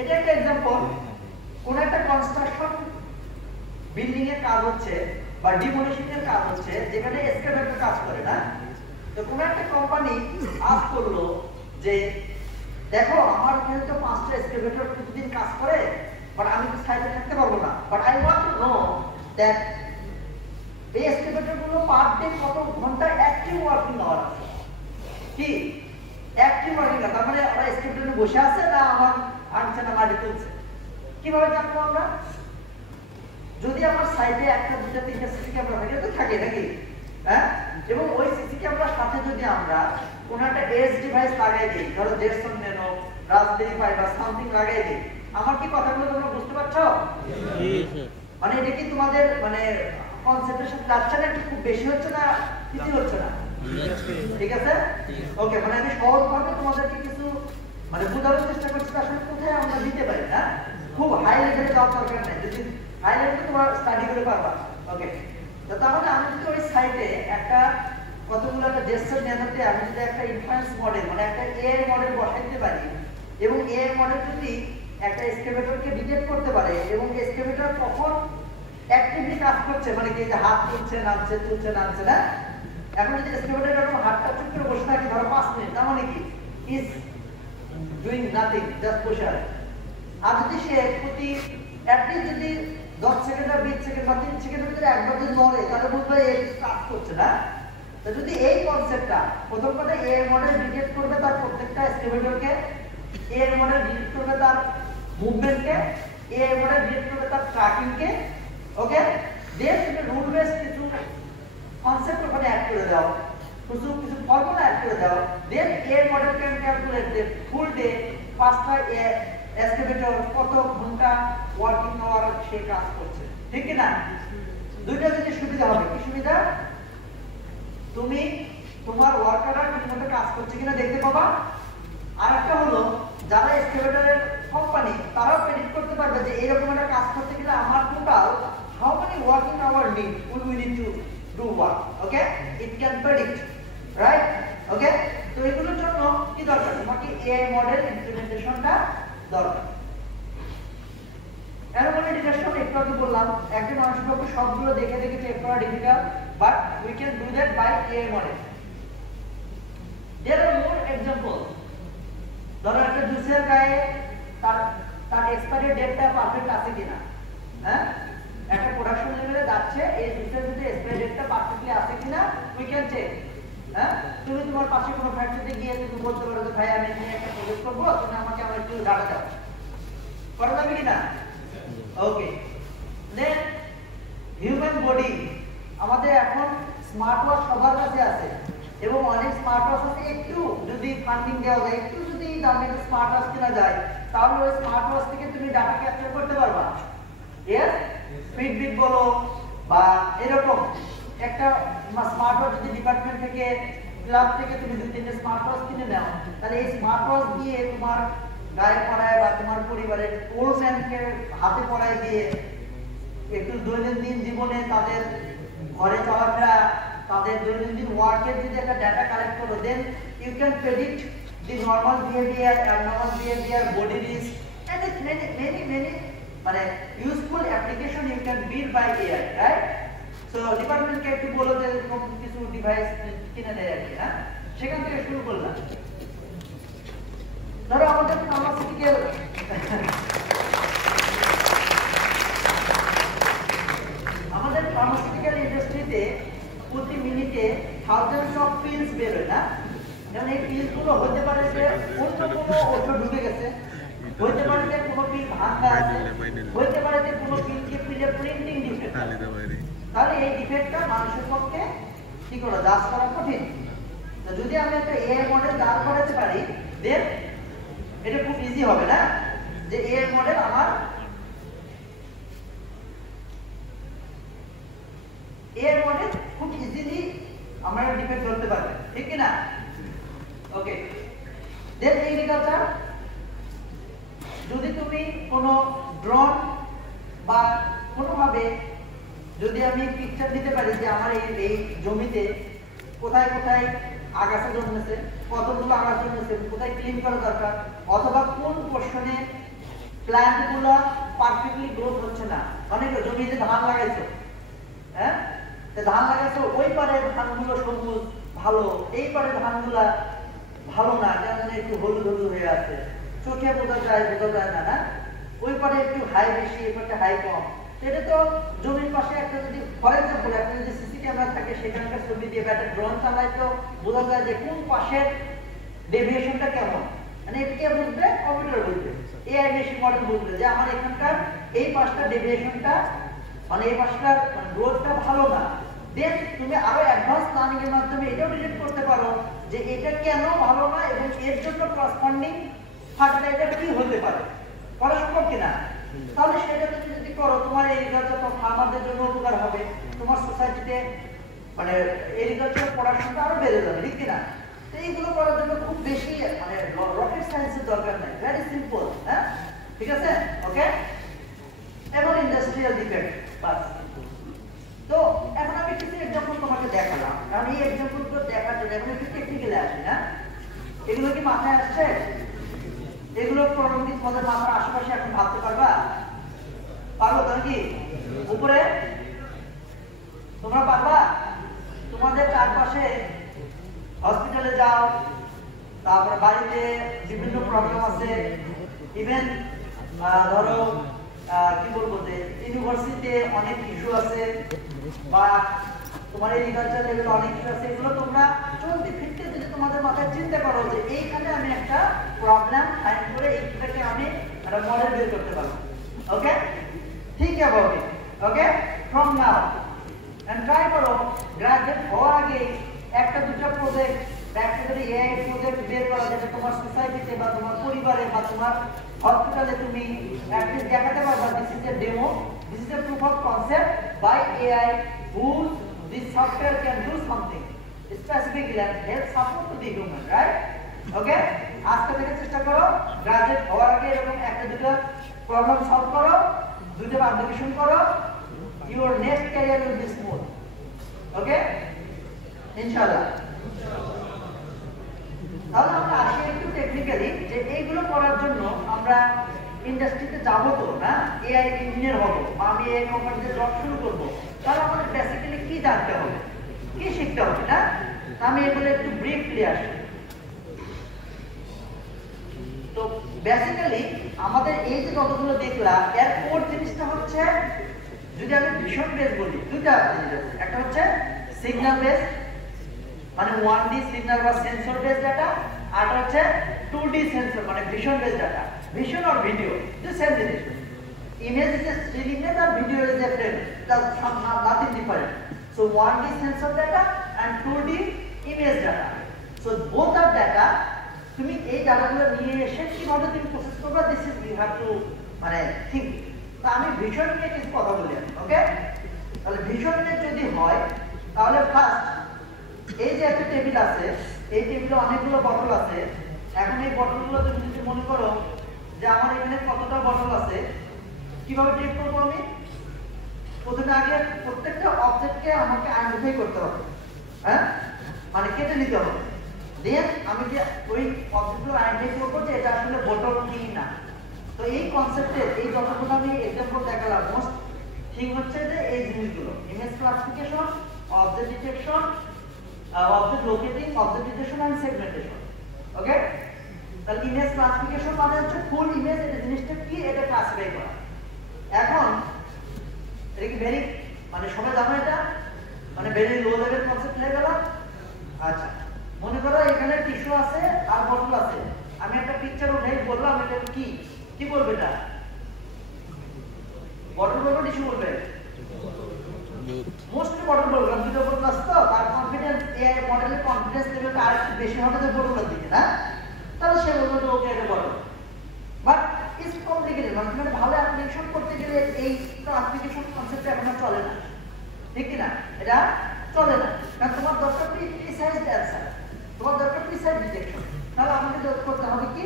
এটা একটা एग्जांपल। কোন একটা কনস্ট্রাকশন বিল্ডিং এর কাজ হচ্ছে বা ডিমোলিশন এর কাজ হচ্ছে, যেখানে এক্সকাভেটর কাজ করে না। তো কোন একটা কোম্পানি আজ করলো যে দেখো আমার এখানে তো 5টা এক্সকাভেটর প্রতিদিন কাজ করে, বাট আমি তো সাইডে থাকতে পারবো না, but I want to know that এই এক্সকাভেটর গুলো পার ডে কত ঘন্টা অ্যাক্টিভ ওয়ার্কিং আওয়ার আছে। কি অ্যাক্টিভ ওয়ার্কিং? তার মানে ওরা এক্সকাভেটরে বসে আছে না আমার আনছে না মাটি তুলছে? কিভাবে জানবো আমরা? যদি আমার সাইডে একটা দুটো তিনটা সিসি ক্যামেরা থাকে, তো থাকে নাকি? হ্যাঁ, এবং ওই সিসি ক্যামেরার সাথে যদি আমরা কোন একটা এজ ডিভাইস লাগাই দিই, ধরো জেটসন ন্যানো, রাসবেরি পাই বা সামথিং লাগাই দিই, আমার কি কথাগুলো তোমরা বুঝতে পারছো? মানে এটা কি তোমাদের মানে কনসেন্ট্রেশন যাচ্ছে না, একটু খুব বেশি হচ্ছে না, কিছু হচ্ছে না? ঠিক আছে, ওকে। মানে আমি সহজভাবে তোমাদেরকে কিছু মানে বোঝানোর চেষ্টা করছি আসলে কোথায় আমরা দিতে পারি না। খুব হাই লেভেলে যাওয়ার দরকার নাই, যদি হাই লেভেলে তোমরা স্টাডি করে পারবা। ওকে, তো তাহলে আমি যদি ওই সাইটে একটা কতগুলো একটা জেসচার ন্যানোতে আমি যদি একটা ইনফারেন্স মডেল মানে একটা এআই মডেল বসাইতে পারি, এবং এআই মডেল যদি একটা এক্সকাভেটরকে ডিটেক্ট করতে পারে এবং এক্সকাভেটর কখন অ্যাক্টিভলি কাজ করছে, মানে কি যে হাত তুলছে নামছে তুলছে নামছে না, এখন যদি এক্সকাভেটর এরকম হাতটা চুপ করে বসে থাকে ধরো 5 মিনিট, তার মানে কি ইজ ডুইং নাথিং, জাস্ট বসে আছে। আর যদি সে প্রতি অ্যাটলিস্ট যদি 10 সেকেন্ড বা 20 সেকেন্ড বা 30 সেকেন্ডের ভিতরে একবার যদি নড়ে, তাহলে বুঝবে এই কাজ করছে না। তো যদি এই কনসেপ্টটা প্রথম কথা এআই মডেল ডিটেক্ট করবে তার প্রত্যেকটা এক্সকাভেটরকে, এআই মডেল ডিটেক্ট করবে তার মুভমেন্টকে, এআই মডেল ডিটেক্ট করবে তার ট্র্যাকিংকে। ওকে, দেন তুমি রুল বেস কিছু কনসেপ্ট ওখানে অ্যাড করে দাও, কিছু কিছু ফর্মুলা অ্যাড করে দাও, then AI model can calculate the full day 5টা এক্সকাভেটর কত ঘন্টা ওয়ার্কিং আওয়ার সে কাজ করছে, ঠিক কি না? দুইটা যদি সুবিধা হবে, কি সুবিধা? তুমি তোমার ওয়ার্কাররা ঠিকমতো কাজ করছে কিনা দেখতে পাবা, আর একটা হলো যারা এক্সকাভেটরের কোম্পানি তারাও প্রেডিক্ট করতে পারবে যে এরকম একটা কাজ করতে গেলে আমার total how many working hour need we need to do work. Okay, it can predict, right? Okay, তো এগুলোর জন্য কি দরকার? তোমাকে এআই মডেল ইমপ্লিমেন্টেশনটা দরকার। অ্যানোমালি ডিটেকশন একটু আগে বললাম, একজন মানুষের পক্ষে সবগুলো দেখে দেখে চেক করা difficult, but we can do that by AI model. There are more example. ধরো একটা জুসের গায়ে তার এক্সপায়ারি ডেটটা পারফেক্ট আছে কিনা, হ্যাঁ, একটা প্রোডাকশন লেভেলে যাচ্ছে, এই জুসের যদি এক্সপায়ারি ডেটটা পারফেক্টলি আছে কিনা উই ক্যান চেক। হ্যাঁ, তুমি তোমার পাশে কোনো ফ্যাক্টরিতে গিয়ে তুমি বলতে পারো যে ভাই আমি একটা প্রজেক্ট করব, তুমি আমাকে আমার একটু ডাটা দাও, করা যাবে কিনা? ওকে, দেন হিউম্যান বডি। আমাদের এখন স্মার্ট ওয়াচ সবার কাছে আছে এবং অনেক স্মার্ট ওয়াচ আছে, একটু যদি ফান্ডিং দেওয়া যায়, একটু যদি দামে স্মার্ট ওয়াচ কেনা যায়, তাহলে ওই স্মার্ট ওয়াচ থেকে তুমি ডাটা ক্যাপচার করতে পারবা। ইয়েস, ফিটবিট বলো বা এরকম একটা স্মার্ট ওয়াচ যদি ডিপার্টমেন্ট থেকে ক্লাব থেকে তুমি 2-3টে স্মার্ট ওয়াচ কিনে নাও, তাহলে এই স্মার্ট ওয়াচ দিয়ে তোমার গায়ে পড়ায় বা তোমার পরিবারের ওল্ড ম্যানকে হাতে পড়ায় দিয়ে একটু দৈনন্দিন জীবনে তাদের ঘরে চলাফেরা, তাদের দৈনন্দিন ওয়ার্কের যদি একটা ডাটা কালেক্ট করো, then you can predict the normal behaviour, abnormal behaviour, body risk and many মানে useful application you can build by AI, right? So ডিপার্টমেন্টকে একটু বলো যে এরকম কিছু ডিভাইস কিনে দেয় আর কি, হ্যাঁ, সেখান থেকে শুরু করলাম। ধরো আমাদের ফার্মাসিউটিক্যাল ইন্ডাস্ট্রিতে প্রতি মিনিটে থাউজেন্ডস অফ পিলস বের হয় না? যেমন এই পিলসগুলো হতে পারে যে অন্য কোনো ওষুধ ঢুকে গেছে, হতে পারে যে কোনো পিল ভাঙা আছে, হতে পারে যে কোনো পিলকে পিলে প্রিন্টিং ডিফেক্ট। তাহলে এই ডিফেক্টটা মানুষের পক্ষে কি করা জাজ করা কঠিন। তো যদি আমি একটা এআই মডেল দাঁড় করাতে পারি, দেন এটা খুব ইজি হবে না যে এআই মডেল আমার এআই মডেল খুব ইজিলি আমরা ডিফেক্ট করতে পারবে, ঠিক কি না? ওকে, দেন এগ্রিকালচার। যদি তুমি কোনো ড্রোন বা কোনোভাবে যদি আমি পিকচার দিতে পারি যে আমার এই জমিতে কোথায় কোথায় আগাছা জন্মেছে, কতগুলো আগাছা জন্মেছে, কোথায় ক্লিন করা দরকার, অথবা কোন পোর্শনে প্ল্যান্টগুলো পারফেক্টলি গ্রোথ হচ্ছে না। অনেকে জমিতে ধান লাগাইছো, হ্যাঁ, ধান লাগাইছো, ওই পারে ধানগুলো সবুজ ভালো, এই পারে ধানগুলা ভালো না, কেন একটু হলুদ হলুদ হয়ে আছে, চোখে বোঝা যায় না, না, ওই পারে একটু হাই বেশি, এই পারে হাই কম। এটা তো জমির পাশে একটা যদি ফর এক্সাম্পল একটা যদি সিসি ক্যামেরা থাকে সেখানকার ছবি দিয়ে একটা ড্রোন চালায় তো বোঝা যায় যে কোন পাশের ডেভিয়েশনটা কেমন। মানে এটা কে বুঝবে? কম্পিউটার বুঝবে, এআই মেশিন মডেল বুঝবে যে আমার এখানকার এই পাশটা ডেভিয়েশনটা মানে এই পাশটার গ্রোথটা ভালো না। দেন তুমি আরো অ্যাডভান্স প্ল্যানিং এর মাধ্যমে এটাও ডিটেক্ট করতে পারো যে এটা কেন ভালো না এবং এর জন্য করসপন্ডিং ফার্টিলাইজার কি হতে পারে, করা সম্ভব কিনা। তাহলে সেটা তুমি যদি করো তোমার এগ্রিকালচার ফার্মারদের জন্য উপকার হবে, তোমার সোসাইটিতে মানে এগ্রিকালচার পড়াশোনাটা আরো বেড়ে যাবে, ঠিক কিনা। তো এইগুলো করার জন্য খুব বেশি মানে রকেট সায়েন্সের দরকার নাই, ভেরি সিম্পল। হ্যাঁ, ঠিক আছে, ওকে। এবং ইন্ডাস্ট্রিয়াল ডিফেক্ট বাস। তো এখন আমি কিছু এক্সাম্পল তোমাকে দেখালাম, কারণ এই এক্সাম্পলগুলো দেখার জন্য এখন একটু টেকনিক্যালি আসি। না, এগুলো কি মাথায় আসছে? এগুলো প্রবলেম কি তোমাদের মাথার আশেপাশে এখন ভাবতে পারবা? পারবো তো নাকি? উপরে তোমরা পারবা? তোমাদের চারপাশে হসপিটালে যাও, তারপর বাড়িতে বিভিন্ন প্রবলেম আছে, ইভেন ধরো কি বলবো যে ইউনিভার্সিটিতে অনেক ইস্যু আছে বা তোমার এগ্রিকালচার লেভেলে অনেক ইস্যু আছে। এগুলো তোমরা চলতে ফিরতে যদি তোমাদের মাথায় চিন্তা করো যে এইখানে আমি একটা প্রবলেম ফাইন্ড করে এইটাকে আমি একটা মডেল বের করতে পারবো। ওকে, ঠিক about it. Okay, from now and try করো গ্রাজুয়েট হওয়ার আগে একটা দুটো প্রজেক্ট প্র্যাকটিক্যালি এআই প্রজেক্ট বের করা, যেটা তোমার সোসাইটিতে বা তোমার পরিবারে বা তোমার হসপিটালে তুমি অ্যাটলিস্ট দেখাতে পারবা this is a demo, this is a proof of concept by AI whose this software can do something specifically and help support to the human, right? Okay, আজকে থেকে চেষ্টা করো গ্রাজুয়েট হওয়ার আগে এরকম একটা দুটো প্রবলেম সলভ করো, দুটো অ্যাপ্লিকেশন করো, your next career will be smooth. Okay, ইনশাআল্লাহ। তাহলে আমরা আসি একটু টেকনিক্যালি যে এইগুলো করার জন্য আমরা ইন্ডাস্ট্রিতে যাবো তো না, এআই ইঞ্জিনিয়ার হবো বা আমি এআই কোম্পানিতে জব শুরু করবো, তাহলে আমাদের বেসিক্যালি কি জানতে হবে, কি শিখতে হবে, না? আমি এগুলো একটু ব্রিফলি আসি। তো বেসিক্যালি আমাদের এই যে যতগুলো দেখলাম এর কোর জিনিসটা হচ্ছে, যদি আমি ভিশন বেস বলি, দুটা জিনিস আছে। একটা হচ্ছে সিগন্যাল বেস মানে 1D সিগন্যাল বা সেন্সর বেস ডাটা, আর হচ্ছে 2D সেন্সর মানে ভিশন বেস ডাটা। ভিশন আর ভিডিও যে সেম জিনিস, image is a still image আর video is a frame, nothing different. So 1D sensor data and 2D image data, so both are data। তুমি এই ডাটাগুলো নিয়ে এসে কিভাবে তুমি প্রসেস করবে, this is you have to মানে থিঙ্ক। তো আমি ভিশন নিয়ে কিছু কথা বলি। ওকে, তাহলে ভিশন নিয়ে যদি হয় তাহলে ফার্স্ট এই যে একটা টেবিল আছে, এই টেবিলে অনেকগুলো বটল আছে। এখন এই বটলগুলো তুমি যদি মনে করো যে আমার এখানে কতটা বটল আছে, কিভাবে ট্রিট করবো আমি? প্রথমে আগে প্রত্যেকটা অবজেক্টকে আমাকে আইডেন্টিফাই করতে হবে, হ্যাঁ, মানে কেটে নিতে হবে। দেন আমি যে ওই অবজেক্টগুলো আইডেন্টিফাই করবো যে এটা আসলে বটল কি না। তো এই কনসেপ্টে এই যতগুলো আমি এক্সাম্পল দেখালাম, মোস্ট থিং হচ্ছে যে এই জিনিসগুলো image classification, object detection, object locating, object detection and segmentation. Okay, তাহলে ইমেজ ক্লাসিফিকেশন মানে হচ্ছে ফুল ইমেজ এটা জিনিসটা কি এটা ক্লাসিফাই করা। এখন এটা কি ভেরি মানে সবাই জানো এটা মানে ভেরি লো লেভেল কনসেপ্ট হয়ে গেল। আচ্ছা, মনে করো এখানে টিস্যু আছে আর বটল আছে, আমি একটা পিকচার উঠাই বললাম এটা কি, কি বলবে এটা? বটল বলবে টিস্যু বলবে? মোস্টলি বটল বলবে, কারণ দুটো বটল আছে তো তার কনফিডেন্স এআই মডেলের কনফিডেন্স লেভেলটা আর একটু বেশি হবে যে বটলের দিকে, না? তাহলে সে বলবে যে ওকে এটা বটল। বাট ইটস কমপ্লিকেটেড, মানে ভালো অ্যাপ্লিকেশন করতে গেলে এই অ্যাপ্লিকেশন কনসেপ্ট এখন চলে না, ঠিক কি না? এটা চলে না, কারণ তোমার দরকার প্রিসাইজ অ্যানসার, তোমার দরকার প্রিসাইজ ডিটেকশন। তাহলে আমাকে করতে হবে কি,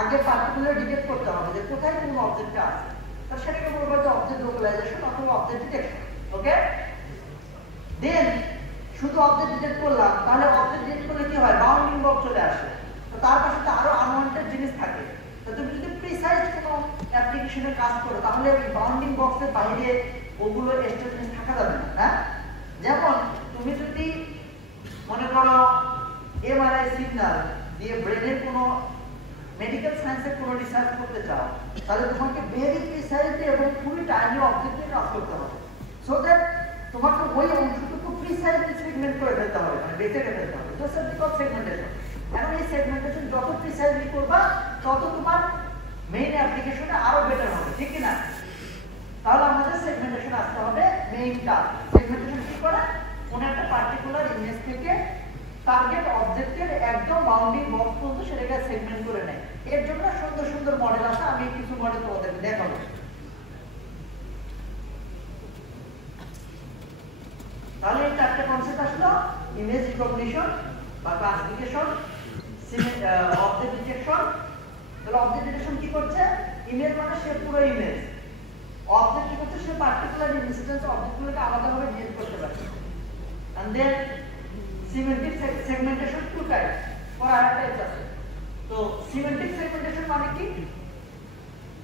আগে পার্টিকুলার ডিটেক্ট করতে হবে যে কোথায় কোন অবজেক্টটা আছে। তাহলে সেটাকে বলবো যে অবজেক্ট লোকালাইজেশন অথবা অবজেক্ট ডিটেকশন। ওকে, দেন শুধু অবজেক্ট ডিটেক্ট করলাম, তাহলে অবজেক্ট ডিটেক্ট করলে কি হয়, বাউন্ডিং বক্স চলে আসে। তো তার পাশে তো আরো আনওয়ান্টেড জিনিস থাকে। তো তুমি যদি প্রিসাইজ কোনো অ্যাপ্লিকেশনে কাজ করো, তাহলে ওই বাউন্ডিং বক্সের বাইরে ওগুলো এক্সট্রা জিনিস থাকা যাবে না। হ্যাঁ, যেমন তুমি যদি মনে করো এমআরআই সিগন্যাল দিয়ে ব্রেনের কোনো মেডিকেল সায়েন্সের কোনো রিসার্চ করতে চাও, তাহলে তোমাকে ভেরি প্রিসাইজলি এবং খুবই টাইমলি অবজেক্টে কাজ করতে হবে। সো দ্যাট তোমাকে ওই অংশটুকু প্রিসাইজলি সেগমেন্ট করে ফেলতে হবে, মানে বেছে ফেলতে হবে। তো সেটা কল সেগমেন্টেশন। এখন এই সেগমেন্টেশন যত প্রিসাইজলি করবা, তত তোমার মেইন অ্যাপ্লিকেশনে আরো বেটার হবে, ঠিক কি না? তাহলে আমাদের সেগমেন্টেশন আসতে হবে মেইনটা। সেগমেন্টেশন কি করে, কোন একটা পার্টিকুলার ইমেজ থেকে টার্গেট অবজেক্টের একদম বাউন্ডিং বক্স পর্যন্ত সেটাকে সেগমেন্ট করে নেয়। এর জন্য সুন্দর সুন্দর মডেল আছে, আমি কিছু মডেল তোমাদেরকে দেখাবো। তাহলে এই চারটে কনসেপ্ট আসলো, ইমেজ রিকগনিশন বা ক্লাসিফিকেশন, অবজেক্ট ডিটেকশন। তাহলে অবজেক্ট ডিটেকশন কি করছে, ইমেজ মানে সে পুরো ইমেজ, অবজেক্ট কি করছে, সে পার্টিকুলার ইনস্ট্যান্স অবজেক্টগুলোকে আলাদাভাবে ডিটেক্ট করতে পারে। And then semantic segmentation two types, for other types আছে। তো সিমেন্টিক সেগমেন্টেশন মানে কি,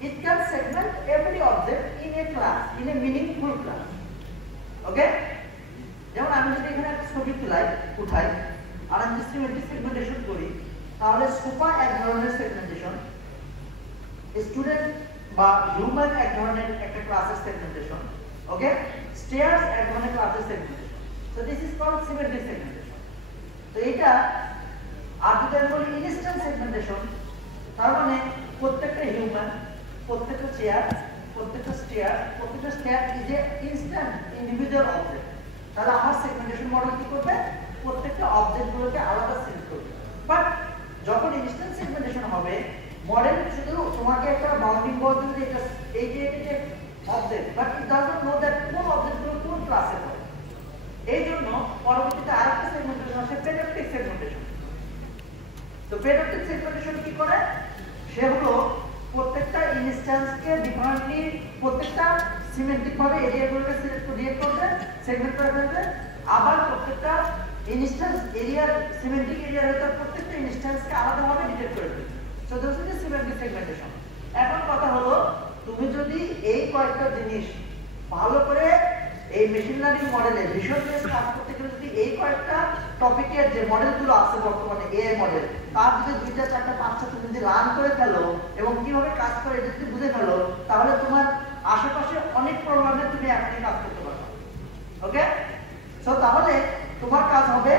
it can segment every object in a class, in a meaningful class. ওকে, যেমন আমি যদি এখানে একটা ছবি উঠাই আর আমি সিমেন্টিক সেগমেন্টেশন করি, তাহলে সোফা এক ধরনের সেগমেন্টেশন, স্টুডেন্ট বা হিউম্যান এক ধরনের একটা ক্লাসের সেগমেন্টেশন, ওকে, স্টেয়ার্স এক ধরনের ক্লাসের segmentation. So this is called semantic segmentation. তো এটা আর যদি আমি বলি ইনস্ট্যান্ট সেগমেন্টেশন, তার মানে প্রত্যেকটা হিউম্যান, প্রত্যেকটা চেয়ার, প্রত্যেকটা stair is a instant individual object. তাহলে আমার সেগমেন্টেশন মডেল কি করবে, প্রত্যেকটা অবজেক্টগুলোকে আলাদা সিলেক্ট করবে। বাট যখন ইনস্ট্যান্ট সেগমেন্টেশন হবে, মডেল শুধু তোমাকে একটা বাউন্ডিং বক্স দিবে, এটা এই যে object, but it does not know that কোন অবজেক্টগুলো কোন ক্লাসে পড়ে। এই জন্য পরবর্তীতে আরেকটা সেগমেন্টেশন আসে, পেডাপ্টিক সেগমেন্টেশন। তো পেডাপ্টিক সেগমেন্টেশন কি করে, সে হলো প্রত্যেকটা ইনস্ট্যান্সকে ডিফারেন্টলি প্রত্যেকটা সিমেন্টিক ভাবে এরিয়াগুলোকে সিলেক্ট করবে, সেগমেন্ট করে ফেলবে। আবার প্রত্যেকটা ইনস্ট্যান্স এরিয়ার সিমেন্টিক এরিয়ার ভিতর প্রত্যেকটা ইনস্ট্যান্সকে আলাদাভাবে ডিটেক্ট করে দেবে। So this is semantic segmentation. এখন কথা হলো, তুমি যদি এই কয়েকটা জিনিস ভালো করে এই মেশিন লার্নিং মডেলে ভিজুয়াল বেস কাজ করতে গেলে, যদি এই কয়েকটা টপিকের যে মডেলগুলো আছে বর্তমানে এআই মডেল, তার যদি 2টা 4টা 5টা তুমি যদি রান করে ফেলো এবং কিভাবে কাজ করে এটা যদি বুঝে ফেলো, তাহলে তোমার আশেপাশে অনেক প্রবলেমে তুমি এখনই কাজ করতে পারবে। ওকে, সো তাহলে তোমার কাজ হবে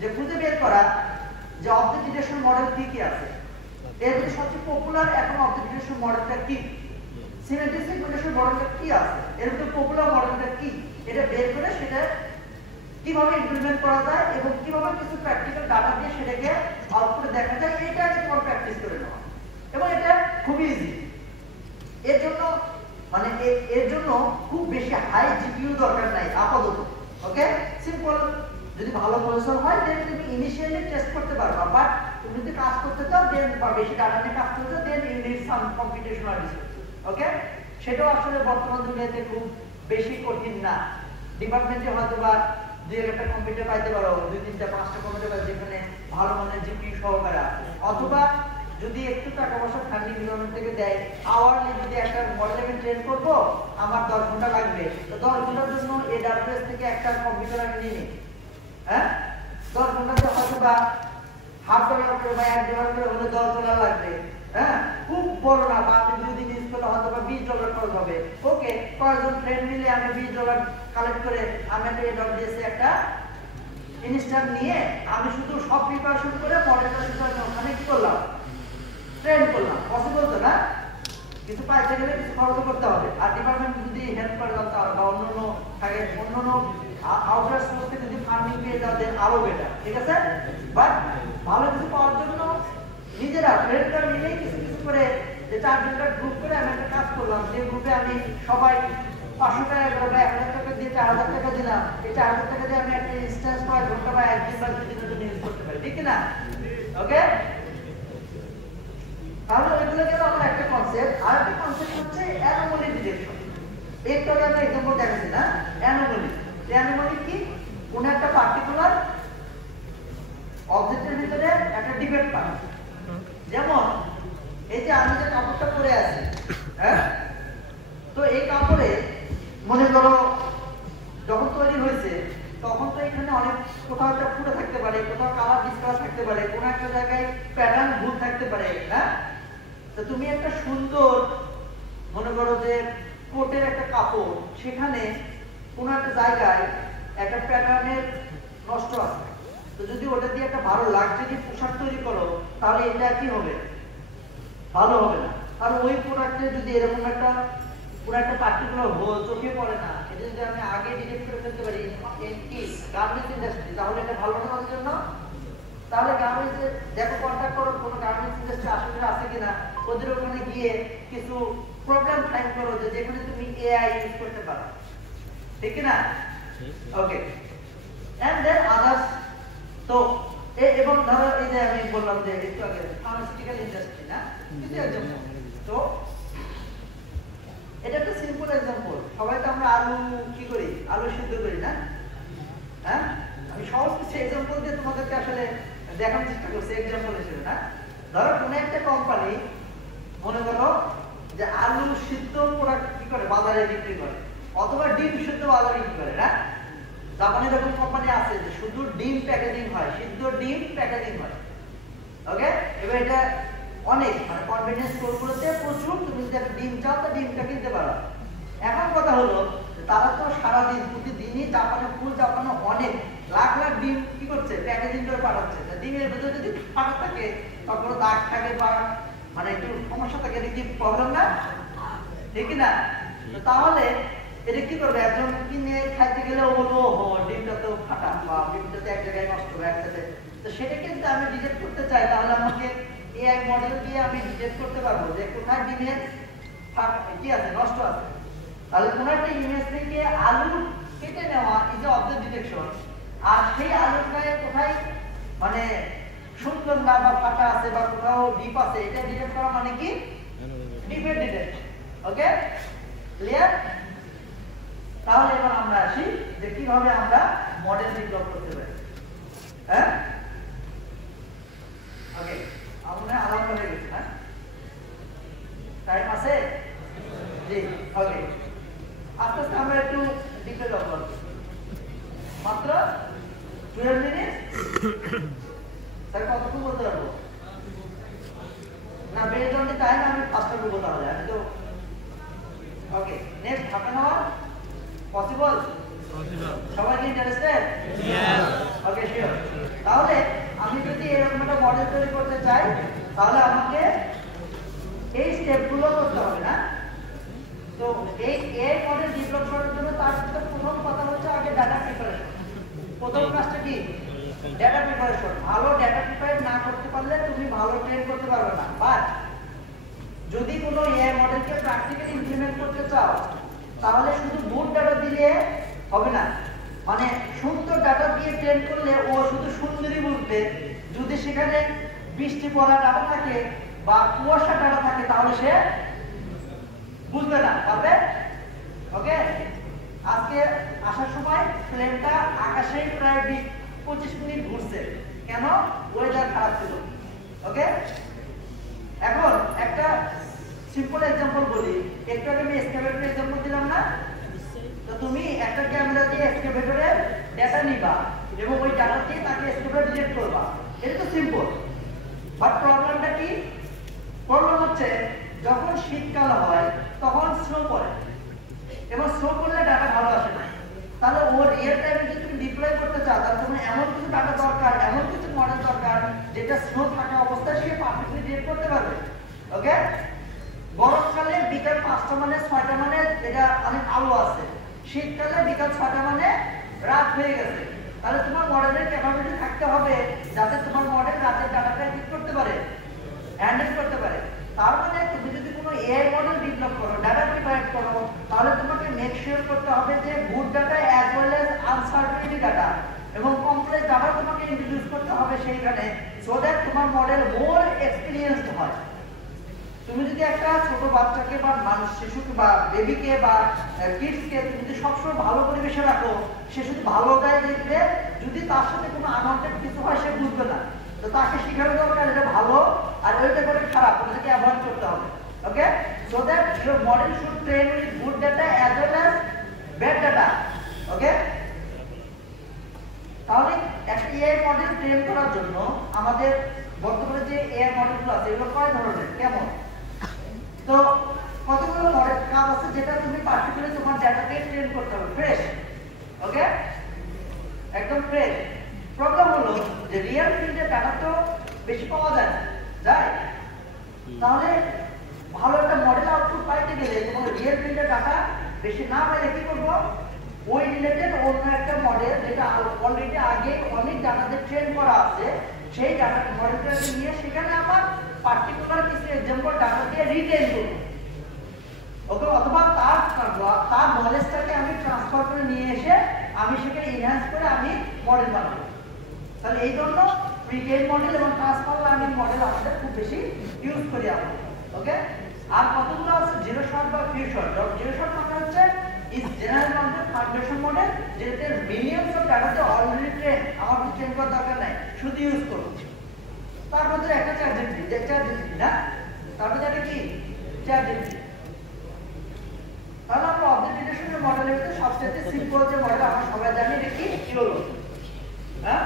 যে খুঁজে বের করা যে অবজেক্ট ডিটেকশন মডেল কি কি আছে। এর মধ্যে সবচেয়ে পপুলার এখন অবজেক্ট ডিটেকশন মডেলটা কি, সিমেন্টিক সেগমেন্টেশন মডেলটা কি আছে, এর মধ্যে পপুলার মডেলটা কি, এটা বের করে সেটা কিভাবে ইমপ্লিমেন্ট করা যায় এবং কিভাবে কিছু প্র্যাকটিক্যাল ডাটা দিয়ে সেটাকে আউটপুটে দেখা যায়, এটা তোমার প্র্যাকটিস করে নেওয়া। এবং এটা খুব ইজি। এর জন্য মানে এর জন্য খুব বেশি হাই জিপিইউ দরকার নাই আপাতত। ওকে, সিম্পল, যদি ভালো প্রসেসর হয় দেন তুমি ইনিশিয়ালি টেস্ট করতে পারবা। বাট তুমি যদি কাজ করতে চাও দেন বা বেশি ডাটা নিয়ে কাজ করতে চাও, then you need some computational resource. Okay, সেটাও আসলে বর্তমান দুনিয়াতে খুব বেশি কঠিন না। ডিপার্টমেন্টে হয়তো বা 2-1টা কম্পিউটার পাইতে পারো, 2-3টা 5টা কম্পিউটার পাই যেখানে ভালো মানের জিপিইউ সহকারে আছে। অথবা যদি একটু টাকা পয়সা ফান্ডিং গভর্নমেন্ট থেকে দেয়, আওয়ারলি যদি একটা মডেল আমি ট্রেন করবো, আমার 10 ঘন্টা লাগবে, তো 10 ঘন্টার জন্য AWS থেকে একটা কম্পিউটার আমি নিয়ে নিই। হ্যাঁ, 10 ঘন্টাতে হয়তো বা $1/2 করে বা $1 করে হলে $10 লাগবে। হ্যাঁ, খুব বড় না, বা আপনি 2 দিন ইউজ করলে হয়তো বা $20 খরচ হবে। ওকে, কয়েকজন ফ্রেন্ড মিলে আমি $20 কালেক্ট করে আমি একটা AWS এ একটা ইনস্ট্যান্ট নিয়ে আমি শুধু সব প্রিপারেশন করে মডেলটা শুধু আমি ওখানে কি করলাম, ট্রেন করলাম। পসিবল তো না, কিছু পাইতে গেলে কিছু খরচ করতে হবে। আর ডিপার্টমেন্ট যদি হেল্প করে দাও তাহলে বা অন্যান্য থাকে অন্যান্য আউটার সোর্স থেকে যদি ফান্ডিং পেয়ে যাও দেন আরো বেটার, ঠিক আছে। বাট ভালো কিছু পাওয়ার জন্য নিজেরা ফ্রেন্ডরা মিলেই কিছু কিছু করে যে 4-5টা গ্রুপ করে আমি একটা কাজ করলাম, যে গ্রুপে আমি সবাই 500 টাকা করে বা 1000 টাকা দিয়ে 4000 টাকা দিলাম। এই 4000 টাকা দিয়ে আমি একটা ইনস্ট্যান্স 5 ঘন্টা বা 1 দিন বা 2 দিনের জন্য ইউজ করতে পারি, ঠিক না? ওকে, তাহলে এগুলো গেল আমার একটা কনসেপ্ট। কনসেপ্ট, আরেকটা কনসেপ্ট হচ্ছে অ্যানোমালি ডিটেকশন। একটু আগে আমরা এক্সাম্পল দেখাচ্ছি না, অ্যানোমালি। অ্যানোমালি কি? কোন একটা পার্টিকুলার অবজেক্টের ভিতরে একটা ডিফেক্ট পায়। যেমন এই যে আমি যে কাপড়টা পরে আছি, হ্যাঁ, তো এই কাপড়ে মনে করো যখন তৈরি হয়েছে তখন তো এখানে অনেক কোথাও একটা ফুটে থাকতে পারে, কোথাও কালার ডিসকালার থাকতে পারে, কোনো একটা জায়গায় প্যাটার্ন ভুল থাকতে পারে, হ্যাঁ। তো তুমি একটা সুন্দর মনে করো যে কোটের একটা কাপড়, সেখানে কোনো একটা জায়গায় একটা প্যাটার্নের নষ্ট আছে, তো যদি ওটা দিয়ে একটা ভালো লাক্সারি পোশাক তৈরি করো তাহলে এটা কি হবে? ভালো হবে না। আর ওই প্রোডাক্টে যদি এরকম একটা পুরো একটা পার্টিকুলার হোল চোখে পড়ে না, এটা যদি আমি আগে ডিটেক্ট করে ফেলতে পারি গার্মেন্টস ইন্ডাস্ট্রি, তাহলে এটা ভালো না আমাদের জন্য। তাহলে গার্মেন্টসে দেখো, কন্ট্যাক্ট করো কোনো গার্মেন্টস ইন্ডাস্ট্রি আশেপাশে আছে কিনা, ওদের ওখানে গিয়ে কিছু প্রোগ্রাম ফাইন্ড করো যে যেখানে তুমি এআই ইউজ করতে পারো, ঠিক কি না? ওকে, এন্ড দেন আদার্স। তো এবং ধরো এই যে আমি বললাম যে একটু আগে ফার্মাসিউটিক্যাল ইন্ডাস্ট্রি না, কিন্তু একদম। তো এটা একটা সিম্পল एग्जांपल। সবাই তো আমরা আলু কি করি? আলু সিদ্ধ করি না, হ্যাঁ? আমি সহজ কিছু एग्जांपल দিয়ে তোমাদেরকে আসলে দেখানোর চেষ্টা করছি एग्जांपल হিসেবে না। ধরো কোন একটা কোম্পানি মনে করো যে আলু সিদ্ধ প্রোডাক্ট কি করে বাজারে বিক্রি করে, অথবা ডিম সিদ্ধ বাজারে বিক্রি করে না। জাপানে এরকম কোম্পানি আছে যে শুধু ডিম প্যাকেজিং হয়, সিদ্ধ ডিম প্যাকেজিং হয়। ওকে, এবার এটা অনেক মানে কনভেনিয়েন্স স্টোরগুলোতে প্রচুর, তুমি যদি একটা ডিম চাও তো ডিমটা কিনতে পারো। এখন কথা হলো তারা তো সারাদিন প্রতিদিনই জাপানে, ফুল জাপানে অনেক লাখ লাখ ডিম কি করছে, প্যাকেজিং করে পাঠাচ্ছে। ডিমের ভিতরে যদি ফাটা থাকে বা কোনো দাগ থাকে বা মানে একটু সমস্যা থাকে, এটা কি প্রবলেম না? ঠিক না? তাহলে এটা কি করবে? একজন কিনে খাইতে গেলে ও বলবো ডিমটা তো ফাটা বা ডিমটা তো এক জায়গায় নষ্ট হবে একসাথে। তো সেটা কিন্তু আমি ডিটেক্ট করতে চাই, তাহলে আমাকে এআই মডেল দিয়ে আমি ডিটেক্ট করতে পারবো যে কোথায় ডিমের কি আছে, নষ্ট আছে। তাহলে কোন একটা ইমেজ থেকে আলু কেটে নেওয়া ইজ অবজেক্ট ডিটেকশন, আর সেই আলুটায় কোথায় মানে সুন্দর না বা ফাটা আছে বা কোথাও ডিপ আছে, এটা ডিটেক্ট করা মানে কি? Defect detection. Okay, clear? তাহলে এবার আমরা আসি যে কিভাবে আমরা মডেল ডেভেলপ করতে পারি। হ্যাঁ, ওকে, আমরা আলাদা হয়ে গেছি না, টাইম আছে? জি, ওকে, আস্তে আস্তে আমরা একটু ডিটেইল করব, মাত্র 12 মিনিট। স্যার কতক্ষণ বলতে পারবো না? বেস্ট অন দ্য টাইম আমি ফাস্ট করব তাহলে। আমি তো okay, next half an hour possible? সবাই কি ইন্টারেস্টেড? ওকে, শিওর। তাহলে আমি যদি এরকম একটা মডেল তৈরি করতে চাই তাহলে আমাকে এই স্টেপগুলো করতে হবে না? তো এই মডেল ডেভেলপ করার জন্য তার সাথে প্রথম কথা হচ্ছে আগে ডাটা প্রিপারেশন। প্রথম কাজটা কি? Data preparation. ভালো ডাটা প্রিপারেট না করতে পারলে তুমি ভালো ট্রেন করতে পারবে না। বাট যদি কোনো এআই মডেলকে প্র্যাকটিক্যালি ইমপ্লিমেন্ট করতে চাও তাহলে শুধু গুড ডাটা দিলে হবে না। মানে সুন্দর ডাটা দিয়ে ট্রেন করলে ও শুধু সুন্দরই বুঝবে। যদি সেখানে বৃষ্টি পড়া ডাটা থাকে বা কুয়াশা ডাটা থাকে তাহলে সে বুঝবে না, পারবে? ওকে, আজকে আসার সময় প্লেনটা আকাশে প্রায় 20-25 মিনিট ঘুরছে, কেন? ওয়েদার খারাপ ছিল। ওকে, এখন একটা সিম্পল एग्जांपल বলি। একটু আগে আমি এক্সকাভেটরের एग्जांपल দিলাম না? তো তুমি একটা ক্যামেরা দিয়ে এক্সকাভেটরের ডেটা নিবা এবং ওই ডাটা দিয়ে তাকে এক্সকাভেটর ডিটেক্ট করবা। এটা তো সিম্পল। বাট প্রবলেমটা কি? প্রবলেম হচ্ছে যখন শীতকাল হয় তখন স্নো পড়ে এবং স্নো পড়লে ডাটা ভালো আসে না। তাহলে ও রিয়েল টাইমে যদি তুমি ডিপ্লয় করতে চাও তাহলে তোমার এমন কিছু ডাটা দরকার, এমন কিছু মডেল দরকার যেটা স্নো থাকা অবস্থায় সে পারফেক্টলি ডিটেক্ট করতে পারবে। ওকে, গরমকালে বিকাল 5টা মানে 6টা মানে এটা অনেক আলো আছে, শীতকালে বিকাল 6টা মানে রাত হয়ে গেছে। তাহলে তোমার মডেলের ক্যাপাবিলিটি থাকতে হবে যাতে তোমার মডেল রাতের ডাটাটা কি করতে পারে, হ্যান্ডেল করতে পারে। তার মানে তুমি যদি কোনো এআই মডেল ডেভেলপ করো, ডাটা প্রিপেয়ার করো, তাহলে তোমাকে মেক শিওর করতে হবে যে good data as well as uncertainty data এবং কমপ্লেক্স ডাটা তোমাকে ইন্ট্রোডিউস করতে হবে সেইখানে, সো দ্যাট তোমার মডেল মোর এক্সপেরিয়েন্সড হয়। তুমি যদি যদি একটা ছোট বাচ্চাকে বা মানুষ শিশুকে বা বেবিকে বা কিডসকে তুমি যদি সবসময় ভালো পরিবেশে রাখো, সে শুধু ভালোটাই দেখবে, যদি তার সাথে কোনো আনন্দের কিছু হয় সে বুঝবে না। তো তাকে শেখানো দরকার এটা ভালো আর ওইটা করে খারাপ, ওটাকে অ্যাভয়েড করতে হবে। Okay, so that your model should train with good data as well as bad data. Okay, তাহলে একটা এআই মডেল ট্রেন করার জন্য আমাদের বর্তমানে যে এআই মডেলগুলো আছে এগুলো কয় ধরনের, কেমন? তো কতগুলো মডেল কাজ আছে যেটা তুমি পার্টিকুলারলি তোমার ডাটাকে ট্রেন করতে হবে ফ্রেশ। ওকে, একদম ফ্রেশ। প্রবলেম হলো যে রিয়েল ফিল্ডের ডাটা তো বেশি পাওয়া যায় না, যায়? তাহলে ভালো একটা মডেল আউটপুট পাইতে গেলে তোমার রিয়েল ফিল্ডের ডাটা বেশি না পাইলে কি করবো? ওই রিলেটেড অন্য একটা মডেল যেটা অলরেডি আগে অনেক ডাটাতে ট্রেন করা আছে, সেই ডাটা মডেলটাকে নিয়ে সেখানে আমার পার্টিকুলার কিছু এক্সাম্পল ডাটা দিয়ে রিটেন করব। ওকে, অথবা তার নলেজটাকে আমি ট্রান্সফার করে নিয়ে এসে আমি সেখানে এনহ্যান্স করে আমি মডেল বানাবো। তাহলে এই জন্য প্রিট্রেন মডেল এবং ট্রান্সফার লার্নিং মডেল আমাদের খুব বেশি ইউজ করি আমরা। ওকে, আর কতগুলো আছে জিরো শট বা ফিউ শট। জিরো শট মানে হচ্ছে is general concept foundation model, যেটাতে মিলিয়নস অফ ডাটাতে অলরেডি ট্রেন, আমার কিছু ট্রেন করার দরকার নাই, শুধু ইউজ করব। তার মধ্যে একটা চ্যাটজিপিটি না, তারপরে এটা কি চ্যাটজিপিটি। তাহলে আমরা অবজেক্ট ডিটেকশনের মডেলের ভিতরে সবচেয়ে সিম্পল যে মডেল আমরা সবাই জানি এটা কি ইওলো। হ্যাঁ,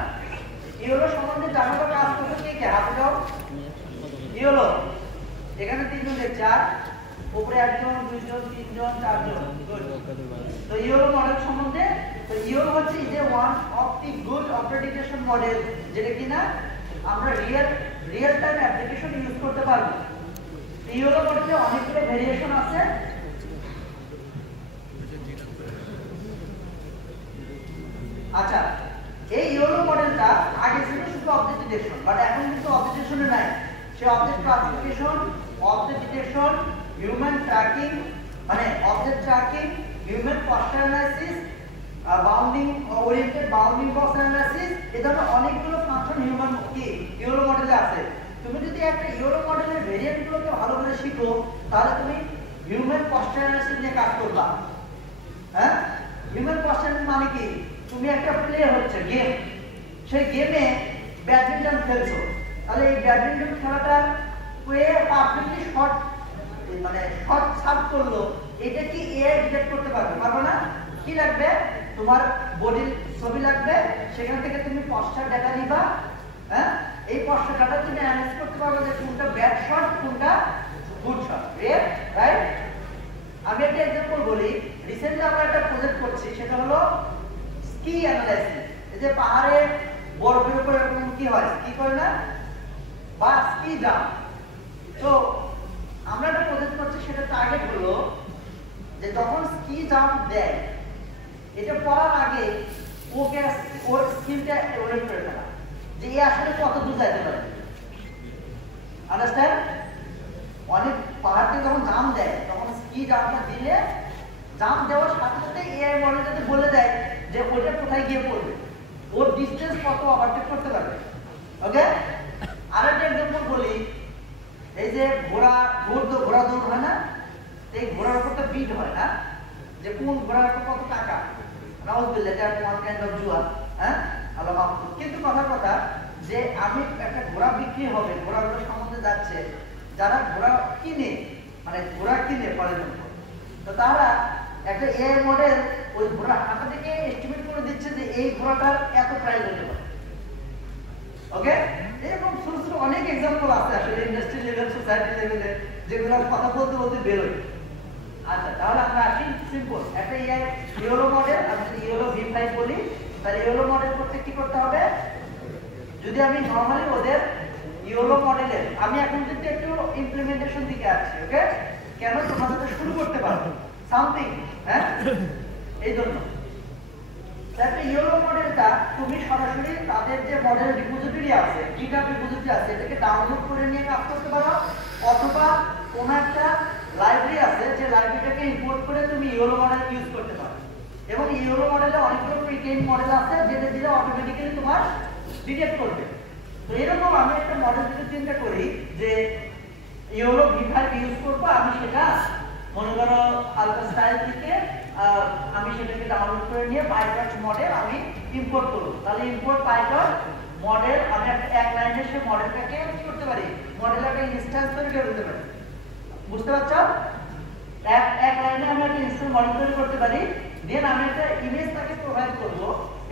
ইওলো সম্বন্ধে জানো বা কাজ করতে কে কে হাতে দাও? ইওলো এখানে তিনজন লেকচার, উপরে একজন, দুইজন, তিনজন, চারজন। তো ইওলো মডেল সম্বন্ধে, তো ইওলো হচ্ছে যে one of the good operating model, যেটা কিনা আমরা রিয়েল টাইম অ্যাপ্লিকেশন ইউজ করতে পারবো। ইওলো মডেলে অনেকগুলো ভেরিয়েশন আছে। আচ্ছা, এই ইওলো মডেলটা আগে ছিল শুধু অবজেক্ট ডিটেকশন, বাট এখন কিন্তু অবজেক্ট ডিটেকশনে নাই। সে object classification, object detection, human tracking, মানে object tracking, human posture analysis, bounding oriented bounding box analysis, এই ধরনের অনেকগুলো ফাংশন হিউম্যান কি ইওলো মডেলে আছে। তুমি যদি একটা ইওলো মডেলের ভেরিয়েন্টগুলোকে ভালো করে শিখো, তাহলে তুমি হিউম্যান পশ্চার অ্যানালাইসিস নিয়ে কাজ করবা। হ্যাঁ, হিউম্যান পশ্চার মানে কি? তুমি একটা প্লে হচ্ছে গেম, সেই গেমে ব্যাডমিন্টন খেলছো, তাহলে এই ব্যাডমিন্টন খেলাটার ওয়ে পাবলিকলি শট মানে শট সার্ভ করলো, এটা কি এআই ডিটেক্ট করতে পারবে? পারবে না। কি লাগবে? তোমার বডির ছবি লাগবে, সেখান থেকে তুমি পশ্চার ডাটা নিবা। হ্যাঁ, এই পশ্চার ডাটা তুমি অ্যানালাইজ করতে পারবে যে কোনটা ব্যাড শট, কোনটা গুড শট, রাইট? আমি একটা এক্সাম্পল বলি। রিসেন্টলি আমরা একটা প্রজেক্ট করছি, সেটা হলো স্কি অ্যানালাইসিস। এই যে পাহাড়ে বরফের উপর এরকম কি হয়, স্কি করে না, বা স্কি জাম্প। তো আমরা একটা প্রজেক্ট করছি, সেটা টার্গেট হলো যে যখন স্কি জাম্প দেয়, এটা পড়ার আগে ওকে ওর স্কিলটা এভালুয়েট করে ফেলা, যে এ আসলে কত দূর যাইতে পারে। আন্ডারস্ট্যান্ড? অনেক পাহাড় থেকে যখন জাম্প দেয়, তখন স্কি জাম্পটা দিলে জাম্প দেওয়ার সাথে সাথে এআই মডেল যাতে বলে দেয় যে ওটা কোথায় গিয়ে পড়বে, ওর ডিসটেন্স কত ওভারটেক করতে পারবে। ওকে, আরেকটা এক্সাম্পল বলি। এই যে ঘোড়া দৌড় হয় না, এই ঘোড়ার উপর একটা বিট হয় না, যে কোন ঘোড়ার উপর কত টাকা, নাউজুবিল্লাহ, এটা ওয়ান কাইন্ড অফ জুয়া। হ্যাঁ, আল্লাহ মাফ করুন। কিন্তু কথার কথা যে আমি একটা ঘোড়া বিক্রি হবে, ঘোড়াগুলো সম্বন্ধে যাচ্ছে, যারা ঘোড়া কিনে, মানে ঘোড়া কিনে ফলের জন্য, তো তারা একটা এআই মডেল ওই ঘোড়া হাঁটা থেকে এস্টিমেট করে দিচ্ছে যে এই ঘোড়াটার এত প্রাইস হতে পারে। ওকে, এরকম ছোট ছোট অনেক এক্সাম্পল আছে আসলে ইন্ডাস্ট্রি লেভেল, সোসাইটি লেভেলে, যেগুলো কথা বলতে বলতে বেরোয়। আচ্ছা, তাহলে আমরা আসি সিম্পল একটা ইওলো মডেল। আমি যদি ইওলো V5 বলি, তাহলে ইওলো মডেল করতে কি করতে হবে? যদি আমি নরমালি ওদের ইওলো মডেলের, আমি এখন কিন্তু একটু ইমপ্লিমেন্টেশন দিকে আসছি। ওকে, কেন? তোমাদের সাথে শুরু করতে পারবো সামথিং। হ্যাঁ, এই জন্য একটা ইওলো মডেলটা তুমি সরাসরি তাদের যে মডেল রিপোজিটরি আছে, GitHub রিপোজিটরি আছে, এটাকে ডাউনলোড করে নিয়ে কাজ করতে পারো, অথবা কোনো একটা লাইব্রেরি আছে যে লাইব্রেরিটাকে ইম্পোর্ট করে তুমি ইওলো মডেল ইউজ করতে পারো। এবং ইওলো মডেলে অনেকগুলো প্রিট্রেন মডেল আছে যেটা দিলে অটোমেটিক্যালি তোমার ডিটেক্ট করবে। তো এরকম আমি একটা মডেল যদি চিন্তা করি যে ইয়েলো ভিভার ইউজ করব, আমি সেটা মনে করো আলট্রা স্টাইল থেকে আমি সেটাকে ডাউনলোড করে নিয়ে পাইটর্চ মডেল আমি ইম্পোর্ট করব। তাহলে ইম্পোর্ট পাইটর্চ মডেল আমি এক লাইনে সে মডেলটাকে কি করতে পারি, মডেল একটা ইনস্ট্যান্স তৈরি করে দিতে পারি। বুঝতে পারছো? এক লাইনে আমি একটা ইনস্ট্যান্স মডেল তৈরি করতে পারি, দেন আমি একটা ইমেজ তাকে প্রোভাইড করব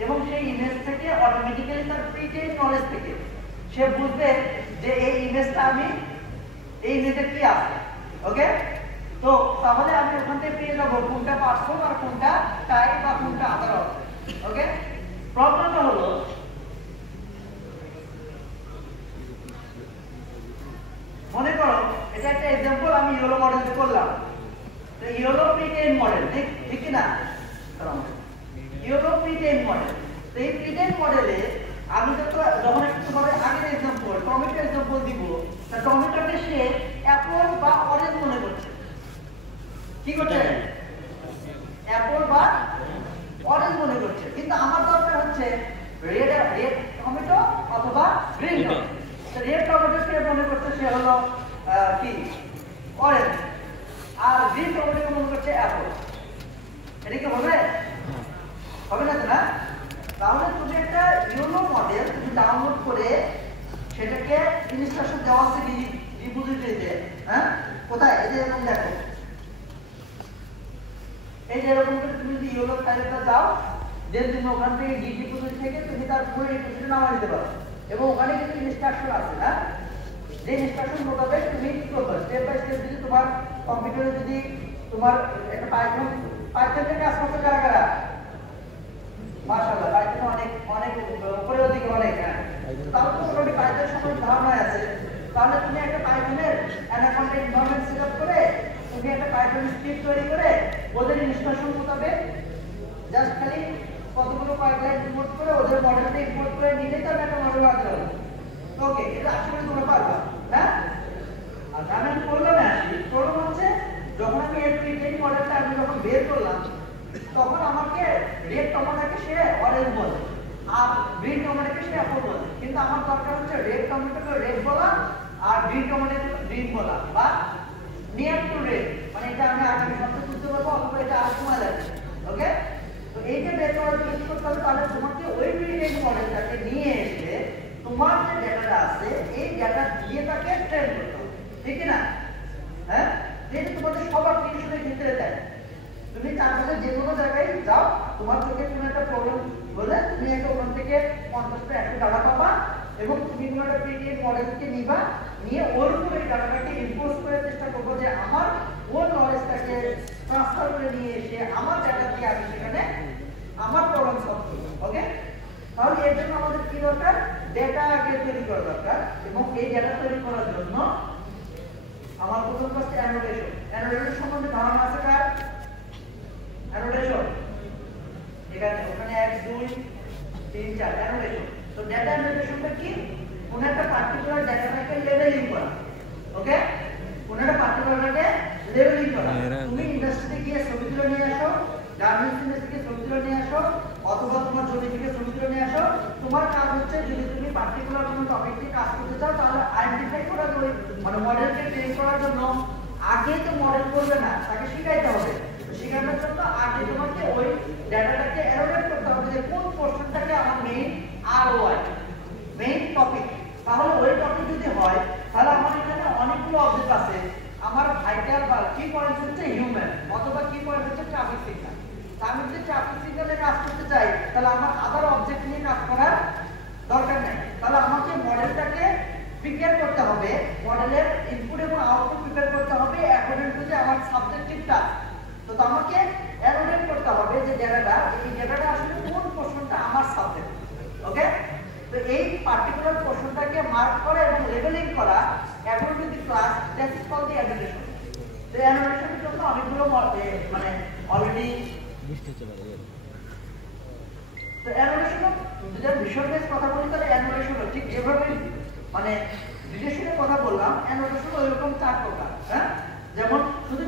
এবং সেই ইমেজ থেকে অটোমেটিক্যালি তার প্রিটেইন নলেজ থেকে সে বুঝবে যে এই ইমেজটা আমি এই ইমেজে কি আছে। ওকে, তো তাহলে আমি ওখান থেকে পেয়ে যাবো কোনটা পার্সন আর কোনটা টাইপ বা কোনটা আদার অবজেক্ট। ওকে, প্রবলেমটা হলো মনে করো এটা একটা एग्जांपल আমি ইয়েলো মডেল করলাম। তো ইয়েলো প্রিটেইন মডেল ঠিক কি না? YOLO pretrain model. তো এই প্রিটেইন মডেলে আমি যখন একটা তোমাদের আগের एग्जांपल টমেটো एग्जांपल দিব, তা টমেটোকে সে অ্যাপল বা অরেঞ্জ মনে করছে। কি করছে? অ্যাপল বা অরেঞ্জ মনে করছে। কিন্তু আমার দরকার হচ্ছে রেড টমেটো অথবা গ্রিন টমেটো। তো রেড টমেটো কে মনে করছে সে হলো কি অরেঞ্জ, আর গ্রিন টমেটো মনে করছে অ্যাপল। এটা কি হবে? হবে না না? তাহলে তুমি একটা ইয়েলো মডেল তুমি ডাউনলোড করে সেটাকে ইনস্ট্রাকশন দেওয়া আছে রিপোজিটরিতে। হ্যাঁ, কোথায়? এই যে এরকম দেখো, এই যে এরকম করে তুমি যদি ইয়েলো ফাইলটা দাও, দেন তুমি ওখান থেকে রিপোজিটরি থেকে তুমি তার পুরো রিপোজিটরি নামা দিতে পারো এবং ওখানে কিন্তু ইনস্ট্রাকশন আছে। না, যে ইনস্ট্রাকশন মোতাবেক তুমি কি করবে স্টেপ বাই স্টেপ। যদি তোমার কম্পিউটারে যদি তোমার একটা পাইথনে কাজ করতে কারা কারা? মাশাআল্লাহ, পাইথনে অনেক অনেক উপরে ওদিকে অনেক। তাহলে তো মোটামুটি পাইথনের সম্পর্কে ধারণা আছে। তাহলে তুমি একটা পাইথনের অ্যানাকন্ডা এনভায়রনমেন্ট সেটআপ করে তুমি একটা পাইথন স্ক্রিপ্ট তৈরি করে ওদের ইনস্ট্রাকশন মোতাবেক জাস্ট খালি কতগুলো কয়েক লাইন ইম্পোর্ট করে ওদের মডেলটা ইম্পোর্ট করে নিলে তো একটা মডেল আনতে হবে। ওকে, এটা আসলে তোমরা পারবা না? আর আমি প্রবলেমে আসি। প্রবলেম হচ্ছে যখন আমি এর প্রিটেইন মডেলটা আমি যখন বের করলাম তখন আমাকে রেড টমেটোকে সে অরেঞ্জ বলে আর গ্রিন টমেটোকে সে অ্যাপল বলে। কিন্তু আমার দরকার হচ্ছে রেড টমেটোকে রেড বলা আর গ্রিন টমেটোকে গ্রিন বলা বা নিয়ার টু রেড। মানে এটা আমি আগামী সপ্তাহে বুঝতে পারবো অথবা এটা আর সময় লাগবে। ওকে, তো এইটা বের করার জন্য কি করতে হবে? তাহলে তোমাকে ওই প্রিটেইন মডেলটাকে নিয়ে এসে তোমার যে ডেটাটা আছে এই ডেটা দিয়ে তাকে ট্রেন করতে হবে। ঠিক না? হ্যাঁ, যেটা তোমাদের সবার টিউশনের ক্ষেত্রে দেয়। তুমি চারপাশে যে কোনো জায়গায় যাও, তোমার চোখে কোনো একটা প্রবলেম হলে তুমি একটা ওখান থেকে 50টা 100 ডাটা পাবা এবং তুমি কোনো একটা প্রিটেইন মডেলকে নিবা, নিয়ে ওর উপর এই ডাটাটাকে ইম্পোজ করে চেষ্টা করবো যে আমার ওর নলেজটাকে ট্রান্সফার করে নিয়ে এসে আমার ডাটা দিয়ে আমি সেখানে আমার প্রবলেম সলভ করবো। ওকে, তাহলে এর জন্য আমাদের কি দরকার? ডেটা আগে তৈরি করা দরকার এবং এই ডেটা তৈরি করার জন্য আমার প্রথম কাজ অ্যানোটেশন। অ্যানোটেশন সম্বন্ধে ধারণা আছে কার? অ্যানোটেশন এখানে ওখানে 1 2 3 4 অ্যানোটেশন। তো ডেটা অ্যানোটেশনটা কি? কোন একটা পার্টিকুলার ডেটাটাকে লেবেলিং করা। ওকে, কোন একটা পার্টিকুলারটাকে লেবেলিং করা। তুমি ইন্ডাস্ট্রিতে গিয়ে ছবি তুলে নিয়ে আসো, গার্মেন্টস ইন্ডাস্ট্রি থেকে ছবি তুলে নিয়ে আসো অথবা তোমার জমি থেকে ছবি তুলে নিয়ে আসো। তোমার কাজ হচ্ছে যদি তুমি পার্টিকুলার কোনো টপিক নিয়ে কাজ করতে চাও তাহলে আইডেন্টিফাই করা যায়, মানে মডেলকে ট্রেন করার জন্য আগে তো মডেল করবে না, তাকে শিখাইতে হবে। শেখানোর জন্য আগে তোমাকে ওই ডেটাটাকে অ্যানোটেট করতে হবে যে কোন পোরশনটাকে আমার মেইন আরওআই মেইন টপিক। তাহলে ওই টপিক যদি হয় তাহলে আমার এখানে অনেকগুলো অবজেক্ট আছে। আমার ভাইটাল বা কি পয়েন্ট হচ্ছে হিউম্যান অথবা কি পয়েন্ট হচ্ছে ট্রাফিক সিগন্যাল। আমি যদি ট্রাফিক সিগন্যালে কাজ করতে চাই তাহলে আমার আদার অবজেক্ট নিয়ে কাজ করার দরকার নেই। তাহলে আমাকে মডেলটাকে প্রিপেয়ার করতে হবে, মডেলের ইনপুট এবং আউটপুট প্রিপেয়ার করতে হবে অ্যাকর্ডিং টু যে আমার সাবজেক্টিভ টাস্ক। তো আমাকে অ্যানোটেট করতে হবে যে এই ডেটাটা আসলে কোন পোরশনটা আমার সাবজেক্ট। ওকে, তো এই পার্টিকুলার পোরশনটাকে মার্ক করা এবং লেবেলিং করা according to the class, that is called the annotation. তো অ্যানোটেশনের জন্য অনেকগুলো মানে অলরেডি তো অ্যানোটেশন যদি আমি ভিজুয়াল বেস কথা বলি তাহলে অ্যানোটেশন ঠিক যেভাবে মানে রিলেশনের কথা বললাম, অ্যানোটেশন ওইরকম 4 প্রকার। হ্যাঁ, যেমন শুধু